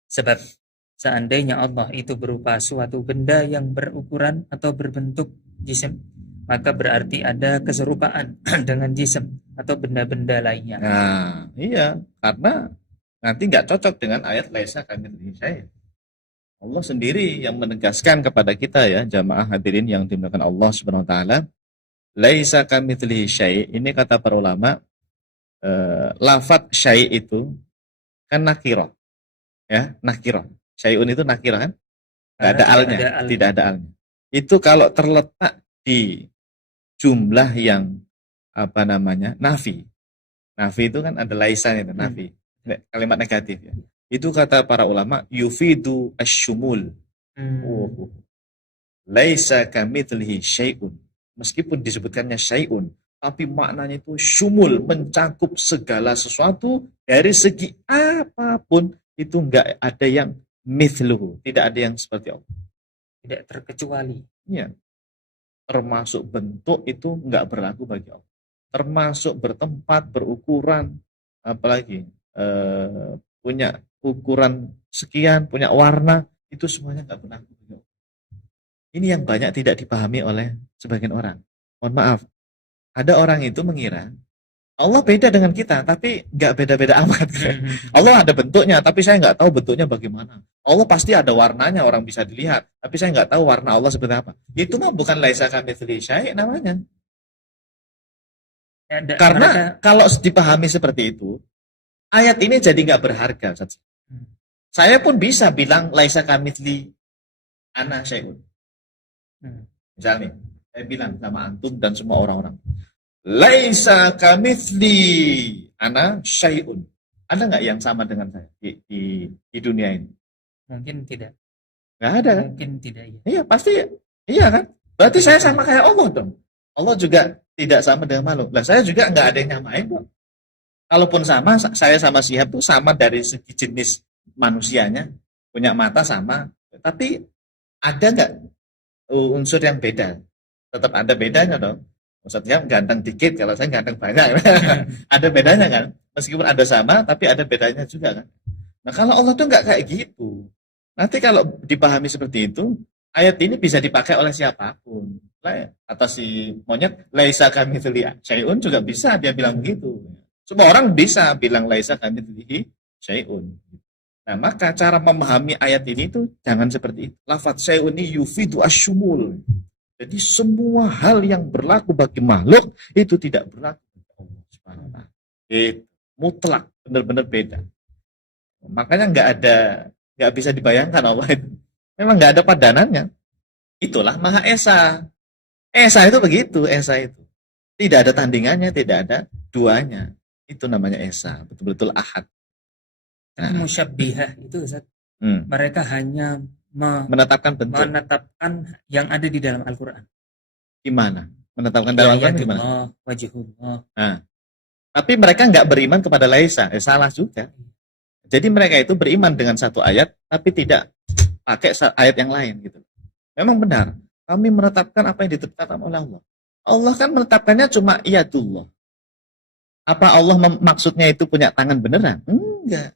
Sebab seandainya Allah itu berupa suatu benda yang berukuran atau berbentuk jisim, maka berarti ada keserupaan dengan jisim atau benda-benda lainnya. Nah, iya, karena nanti nggak cocok dengan ayat laisa kamitslihi syai'. Allah sendiri yang menegaskan kepada kita ya, jamaah hadirin yang dimuliakan Allah Subhanahu wa taala, laisa kamitslihi syai'. Ini kata para ulama, lafadz syai' itu kan nakirah. Ya, nakirah. Syai'un itu nakirah kan? Enggak ada alnya, tidak ada alnya. Itu kalau terletak di jumlah yang apa namanya? Nafi. Nafi itu kan ada laisan itu, nafi. Kalimat negatif ya. Itu kata para ulama yufidu asyumul. Laisa kamitslihi syai'un. Meskipun disebutkannya syai'un, tapi maknanya itu syumul, mencakup segala sesuatu dari segi apapun, itu enggak ada yang mithluhu, tidak ada yang seperti Allah. Tidak terkecuali. Iya. Termasuk bentuk itu enggak berlaku bagi Allah. Termasuk bertempat, berukuran, apalagi punya ukuran sekian, punya warna, itu semuanya enggak berlaku bagi Allah. Ini yang banyak tidak dipahami oleh sebagian orang. Mohon maaf. Ada orang itu mengira Allah beda dengan kita, tapi nggak beda-beda amat. Allah ada bentuknya, tapi saya nggak tahu bentuknya bagaimana. Allah pasti ada warnanya, orang bisa dilihat, tapi saya nggak tahu warna Allah seperti apa. Itu mah bukan laisa kamitslihi syai' namanya. Karena kalau dipahami seperti itu, ayat ini jadi nggak berharga. Saya pun bisa bilang laisa kamitsli ana syai'un. Misalnya, saya bilang sama antum dan semua orang-orang, laisa kamitsli ana syai'un. Ada nggak yang sama dengan saya di dunia ini? Mungkin tidak. Nggak ada kan? Mungkin tidak. Iya pasti. Iya kan? Berarti saya sama kayak Allah dong. Allah juga tidak sama dengan makhluk. Lah saya juga nggak ada yang nyamain kok. Kalaupun sama, saya sama Syihab tuh sama dari segi jenis manusianya, punya mata sama. Tapi ada nggak unsur yang beda? Tetap ada bedanya dong. Maksudnya ganteng dikit, kalau saya ganteng banyak. Ada bedanya kan? Meskipun ada sama, tapi ada bedanya juga kan? Nah kalau Allah tuh nggak kayak gitu. Nanti kalau dipahami seperti itu, ayat ini bisa dipakai oleh siapapun. Atau si monyet, laisa kamitslihi syai'un juga bisa dia bilang begitu. Semua orang bisa bilang laisa kamitslihi syai'un. Nah, maka cara memahami ayat ini tuh jangan seperti itu. Lafaz syai'un ini yufidu asyumul. Jadi semua hal yang berlaku bagi makhluk itu tidak berlaku bagi Allah Subhanahu wa taala. Itu mutlak, benar-benar beda. Makanya nggak bisa dibayangkan Allah itu. Memang nggak ada padanannya. Itulah Maha Esa. Esa itu begitu, Esa itu. Tidak ada tandingannya, tidak ada duanya. Itu namanya Esa, betul-betul ahad. Tapi musyabbihah itu Ustaz, mereka hanya menetapkan bentuk. menetapkan yang ada di dalam Al-Quran. Gimana? Menetapkan dalam Al-Quran gimana? Wajhullah. Nah, tapi mereka nggak beriman kepada Laisa. Salah juga. Jadi mereka itu beriman dengan satu ayat, tapi tidak pakai ayat yang lain gitu. Memang benar, kami menetapkan apa yang ditetapkan oleh Allah. Allah kan menetapkannya cuma iyadullah. Apa Allah maksudnya itu punya tangan beneran? Enggak.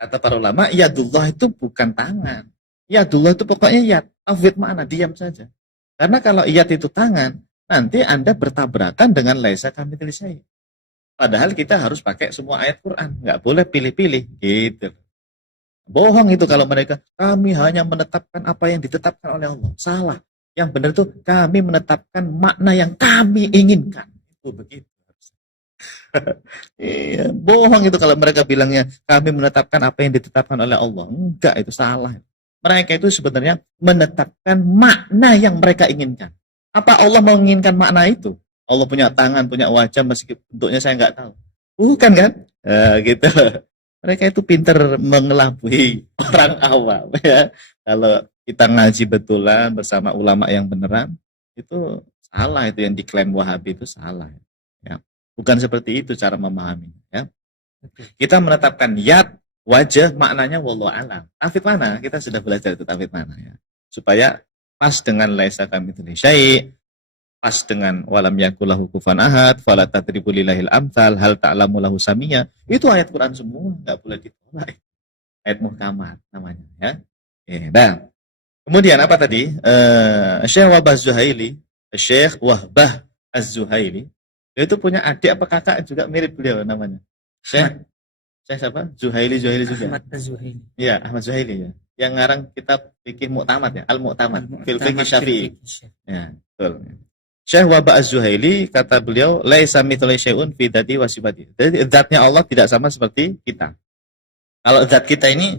Kata para ulama, iyadullah itu bukan tangan. Iyadullah itu pokoknya iyad. Tafwid mana? Diam saja. Karena kalau iyad itu tangan, nanti Anda bertabrakan dengan laisa kamitslihi syai'. Padahal kita harus pakai semua ayat Quran. Nggak boleh pilih-pilih. Gitu. Bohong itu kalau mereka, kami hanya menetapkan apa yang ditetapkan oleh Allah. Salah. Yang benar itu, kami menetapkan makna yang kami inginkan. Itu begitu. Iya, bohong itu kalau mereka bilangnya kami menetapkan apa yang ditetapkan oleh Allah. Enggak, itu salah. Mereka itu sebenarnya menetapkan makna yang mereka inginkan. Apa Allah menginginkan makna itu? Allah punya tangan, punya wajah, meskipun bentuknya saya nggak tahu. Bukan kan? Gitu. Mereka itu pintar mengelabui orang awam. Ya. Kalau kita ngaji betulan bersama ulama yang beneran, itu salah, itu yang diklaim Wahabi itu salah. Ya. Bukan seperti itu cara memahaminya. Ya. Kita menetapkan yad, wajah, maknanya wallahu a'lam. Tafwid mana? Kita sudah belajar itu tafwid mana ya. Supaya pas dengan laisa kamitslihi syai', pas dengan walam yakulahu kufuwan ahad, fala tadribu lillahil amsal, hal ta'lamu lahu samia. Itu ayat Quran semua, enggak boleh ditolak. Ayat muhkamat namanya ya. Nah, kemudian apa tadi? Syekh Wahbah Az-Zuhaili, Syekh Wahbah Az-Zuhaili, dia itu punya adik apa kakak juga mirip beliau namanya. Syekh siapa? Zuhaili juga. Ahmad Az-Zuhaili. Iya, Ahmad Zuhaili ya. Yang ngarang kitab fikih Mu'tamad ya, Al-Mu'tamad, fil fikih Syafi'i. Ya, betul. Syekh Wahbah Az-Zuhaili kata beliau, laisa mithli syai'un fi dzati wa sifati. Jadi zatnya Allah tidak sama seperti kita. Kalau zat kita ini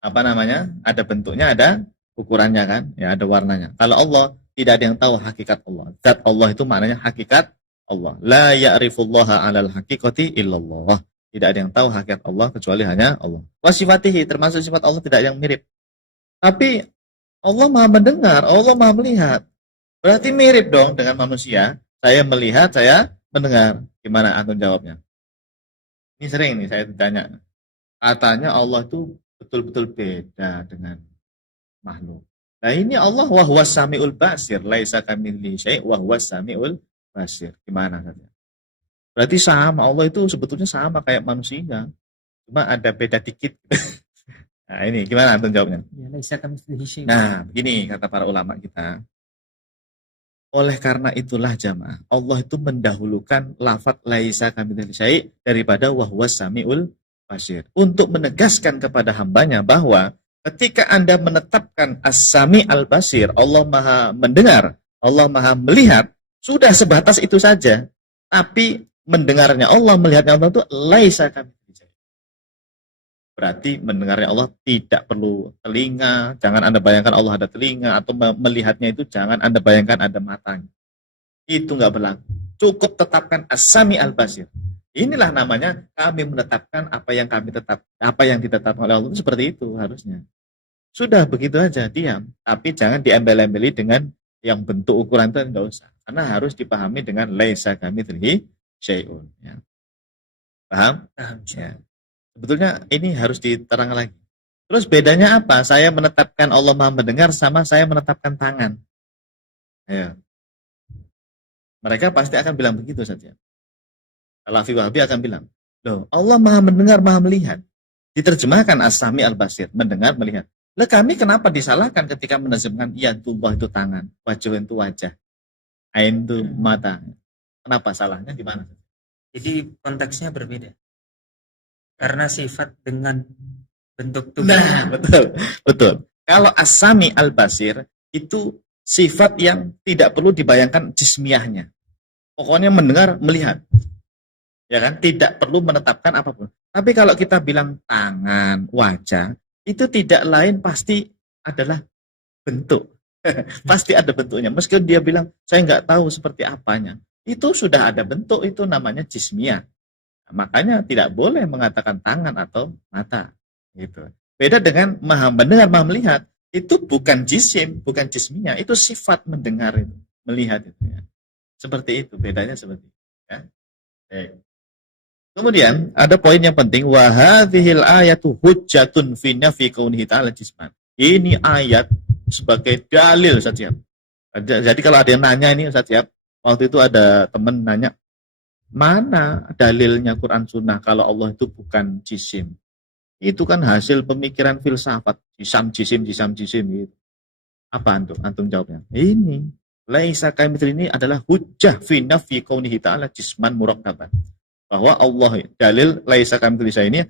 apa namanya? Ada bentuknya, ada ukurannya kan? Ya, ada warnanya. Kalau Allah tidak ada yang tahu hakikat Allah. Zat Allah itu maknanya hakikat Allah. La ya'rifullaha 'alal haqiqati illallah. Tidak ada yang tahu hakikat Allah kecuali hanya Allah. Wa sifatihi, termasuk sifat Allah tidak ada yang mirip. Tapi Allah Maha mendengar, Allah Maha melihat. Berarti mirip dong dengan manusia. Saya melihat, saya mendengar. Gimana antum jawabnya? Ini sering nih saya ditanya. Katanya Allah itu betul-betul beda dengan makhluk. Nah ini Allah wa huwas samiul basir, laisa kamitslihi syai' wa huwas samiul basir. Gimana katanya? Berarti sama, Allah itu sebetulnya sama kayak manusia. Cuma ada beda dikit. Nah ini gimana antum jawabnya? Ya, laisa kamitslihi syai'. Nah, begini kata para ulama kita. Oleh karena itulah jamaah, Allah itu mendahulukan lafaz laisa kamitslihi syai' daripada wa huwas samiul basir. Untuk menegaskan kepada hambanya bahwa ketika Anda menetapkan as-sami al-basir, Allah Maha mendengar, Allah Maha melihat, sudah sebatas itu saja. Tapi mendengarnya Allah, melihatnya Allah itu laisa kamitslihi syai'. Berarti mendengarnya Allah tidak perlu telinga, jangan Anda bayangkan Allah ada telinga, atau melihatnya itu jangan Anda bayangkan ada matanya. Itu nggak berlaku. Cukup tetapkan as-sami al-basir. Inilah namanya kami menetapkan apa yang ditetapkan oleh Allah itu seperti itu harusnya. Sudah begitu aja, diam. Tapi jangan diembel-embeli dengan yang bentuk ukuran itu enggak usah. Karena harus dipahami dengan laisa kamitslihi syai'un. Ya. Paham? Ya. Sebetulnya ini harus diterang lagi. Terus bedanya apa? Saya menetapkan Allah Maha mendengar sama saya menetapkan tangan. Ya. Mereka pasti akan bilang begitu saja. Salafi Wahabi akan bilang, loh, Allah Maha mendengar, Maha melihat. Diterjemahkan as-sami al-basir, mendengar, melihat. Lah kami kenapa disalahkan ketika menazamkan yadullah itu tangan, wajah itu wajah, ain itu mata. Kenapa salahnya di mana? Jadi konteksnya berbeda. Karena sifat dengan bentuk tubuh. Nah, betul. Kalau As-Sami Al-Basir itu sifat yang tidak perlu dibayangkan jismiyahnya. Pokoknya mendengar, melihat. Ya kan? Tidak perlu menetapkan apapun. Tapi kalau kita bilang tangan, wajah, itu tidak lain pasti adalah bentuk. Pasti ada bentuknya. Meskipun dia bilang, saya nggak tahu seperti apanya. Itu sudah ada bentuk, itu namanya jismiyah. Makanya tidak boleh mengatakan tangan atau mata. Gitu. Beda dengan maha mendengar, maha melihat. Itu bukan jisim, bukan jismiyah. Itu sifat mendengar itu, melihat itu. Ya. Seperti itu, bedanya seperti itu. Ya. Kemudian ada poin yang penting, wa hadhil ayatu hujjatun fi nafi kaunihi ta'ala jisman. Ini ayat sebagai dalil saja. Jadi kalau ada yang nanya ini Ustaz Siap, waktu itu ada teman nanya, mana dalilnya Quran Sunnah kalau Allah itu bukan jisim? Itu kan hasil pemikiran filsafat, jisim gitu. Apa antum jawabnya? Ini laisa kamitslihi ini adalah hujjah fi nafi kaunihi ta'ala jisman murakkaban. Bahwa Allah, dalil laisa kamitslihi ini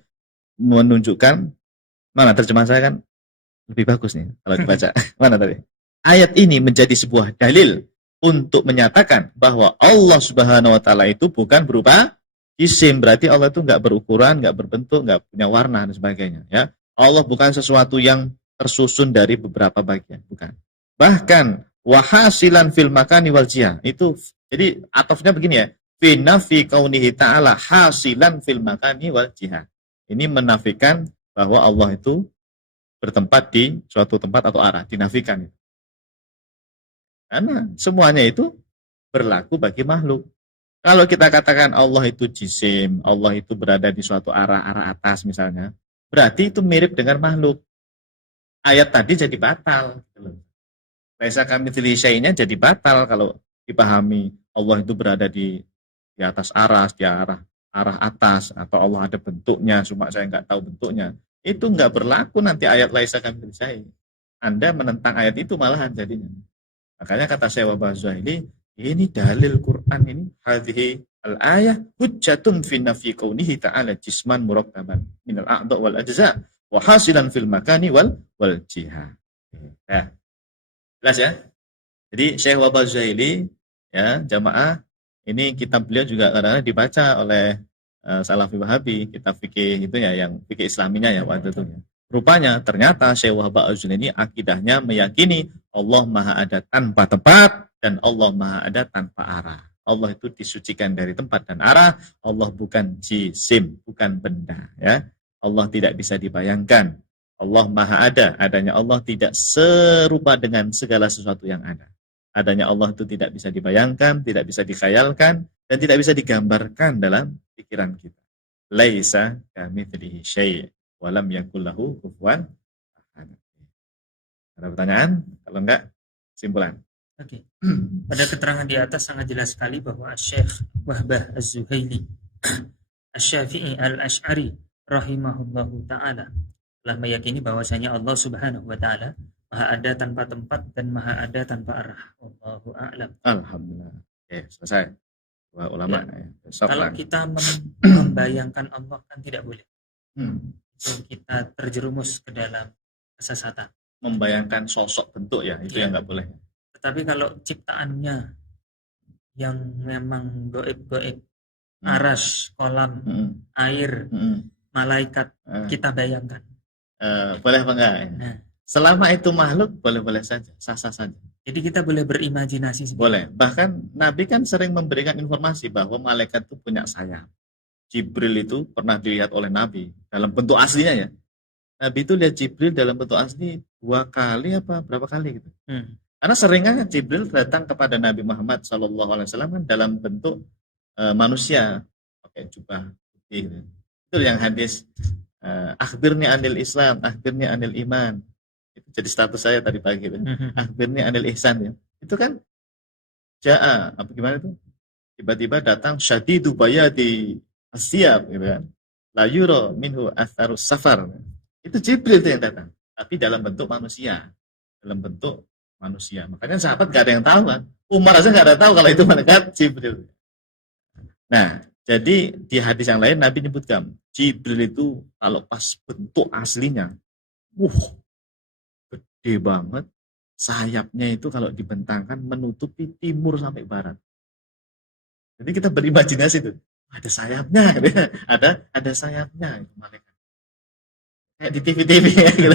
menunjukkan, mana terjemahan saya kan lebih bagus nih kalau dibaca. Mana tadi? Ayat ini menjadi sebuah dalil untuk menyatakan bahwa Allah Subhanahu wa taala itu bukan berupa jisim, berarti Allah itu nggak berukuran, nggak berbentuk, nggak punya warna dan sebagainya. Ya, Allah bukan sesuatu yang tersusun dari beberapa bagian, bukan. Bahkan wahasilan fil makani wal jihah itu, jadi atofnya begini ya, fi nafi kaunihi ta'ala hasilan fil makani wal jihah. Ini menafikan bahwa Allah itu bertempat di suatu tempat atau arah, dinafikan. Karena semuanya itu berlaku bagi makhluk. Kalau kita katakan Allah itu jisim, Allah itu berada di suatu arah atas misalnya, berarti itu mirip dengan makhluk. Ayat tadi jadi batal. Laisa kamitslihi syai'nya jadi batal kalau dipahami Allah itu berada di atas aras, di arah atas, atau Allah ada bentuknya, cuma saya nggak tahu bentuknya. Itu nggak berlaku nanti ayat laisa kamitslihi syai'. Anda menentang ayat itu malahan jadinya. Makanya kata Syekh Wahbah Az-Zuhaili, ini dalil Quran ini, hadhihi al-ayah hujjatun fi nafi kaunihi ta'ala jisman murakkaban minal a'dha' wal ajza' wa hasilan fil makani wal jihah. Ya. Jelas ya? Jadi Syekh Wahbah Az-Zuhaili, ya, jamaah, ini kitab beliau juga kadang-kadang dibaca oleh Salafi Wahabi, kitab fikih itu ya, yang fikih Islaminya ya waktu itu. Rupanya ternyata Syekh Wahbah Az-Zuhaili ini akidahnya meyakini Allah Maha ada tanpa tempat dan Allah Maha ada tanpa arah. Allah itu disucikan dari tempat dan arah. Allah bukan jisim, bukan benda. Ya, Allah tidak bisa dibayangkan. Allah Maha ada. Adanya Allah tidak serupa dengan segala sesuatu yang ada. Adanya Allah itu tidak bisa dibayangkan, tidak bisa dikhayalkan, dan tidak bisa digambarkan dalam pikiran kita. Laisa kamitslihi syai'. Walam yakul lahu kufuwan ahad. Ada pertanyaan? Kalau enggak, simpulan. Oke. Pada keterangan di atas sangat jelas sekali bahwa Syekh Wahbah Az-Zuhaili Asy-Syafi'i Al-Asy'ari rahimahullahu taala telah meyakini bahwasanya Allah Subhanahu wa taala Maha ada tanpa tempat dan Maha ada tanpa arah. Wallahu a'lam. Alhamdulillah. Oke, selesai. Dua ulama ya. Kalau kita membayangkan Allah kan tidak boleh. Kita terjerumus ke dalam kesesatan. Membayangkan sosok bentuk ya, itu yang nggak boleh. Tetapi kalau ciptaannya yang memang goib-goib, aras, kolam, air, malaikat, kita bayangkan. Boleh apa enggak? Nah. Selama itu makhluk, boleh-boleh saja, sah-sah saja. Jadi kita boleh berimajinasi. Boleh. Bahkan Nabi kan sering memberikan informasi bahwa malaikat itu punya sayap. Jibril itu pernah dilihat oleh Nabi dalam bentuk aslinya ya. Nabi itu lihat Jibril dalam bentuk asli 2 kali apa berapa kali gitu. Karena seringnya Jibril datang kepada Nabi Muhammad SAW kan dalam bentuk manusia pakai jubah putih. Gitu. Itu yang hadis akhbirni anil Islam, akhbirni anil iman. Itu jadi status saya tadi pagi itu. Akhbirni anil ihsan ya. Itu kan ja'a apa gimana itu? Tiba-tiba datang syadidu bayadi siap gitu kan. La yura minhu atharus safar. Itu Jibril itu yang datang, tapi dalam bentuk manusia. Dalam bentuk manusia. Makanya sahabat gak ada yang tahu kan. Umar aja gak ada tahu kalau itu malaikat Jibril. Nah, Jadi di hadis yang lain Nabi nyebutkan Jibril itu kalau pas bentuk aslinya, uh, gede banget. Sayapnya itu kalau dibentangkan menutupi timur sampai barat. Jadi kita berimajinasi tuh, ada sayapnya, gitu ya. Ada sayapnya itu malaikat. Kayak di TV-TV ya, gitu.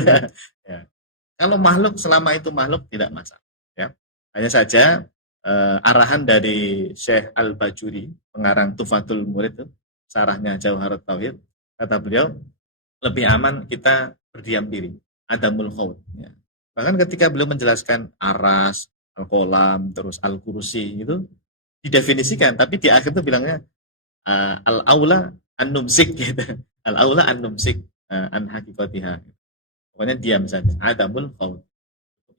Ya. Kalau makhluk selama itu makhluk tidak masalah. Ya. Hanya saja arahan dari Syekh Al-Bajuri, pengarang Tufatul Murid itu, sarahnya Jauharat Tauhid, kata beliau, lebih aman kita berdiam diri. Adamul khaut. Ya. Bahkan ketika beliau menjelaskan aras, al-kolam, terus al-kursi, itu didefinisikan, tapi di akhir itu bilangnya al-aula an-numsik gitu. Al-aula an-numsik an hakikatiha. Pokoknya diam saja. Adamul khaut.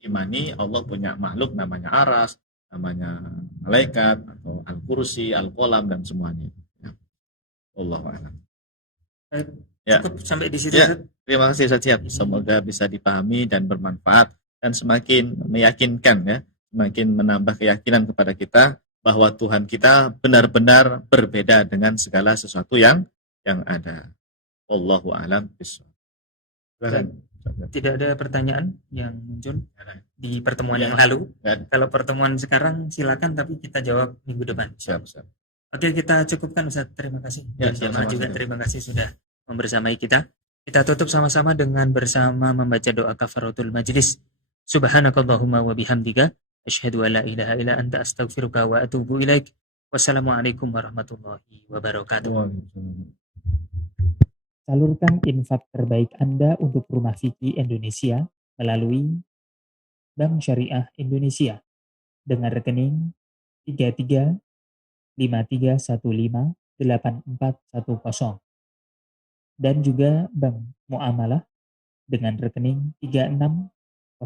Imani Allah punya makhluk namanya aras, namanya malaikat, atau al-kursi, al-kolam, dan semuanya. Ya. Wallahu a'lam. Ya. Cukup sampai di situ. Ya. Terima kasih Ustaz Siap. Semoga bisa dipahami dan bermanfaat dan semakin meyakinkan ya, semakin menambah keyakinan kepada kita bahwa Tuhan kita benar-benar berbeda dengan segala sesuatu yang ada. Wallahu a'lam bishawab. Tidak ada pertanyaan yang muncul di pertemuan yang lalu. Kalau pertemuan sekarang silakan, tapi kita jawab minggu depan. Siap. Oke, kita cukupkan Ustaz. Terima kasih. Ya, jamaah juga terima kasih sudah membersamai kita. Kita tutup sama-sama dengan bersama membaca doa kafaratul majlis. Subhanakallahumma wa bihamdika asyhadu an la ilaha illa anta astaghfiruka wa atubu ilaik. Wassalamualaikum warahmatullahi wabarakatuh. Salurkan infak terbaik Anda untuk Rumah Fikih Indonesia melalui Bank Syariah Indonesia dengan rekening 3353158410 dan juga Bank Muamalah dengan rekening 36000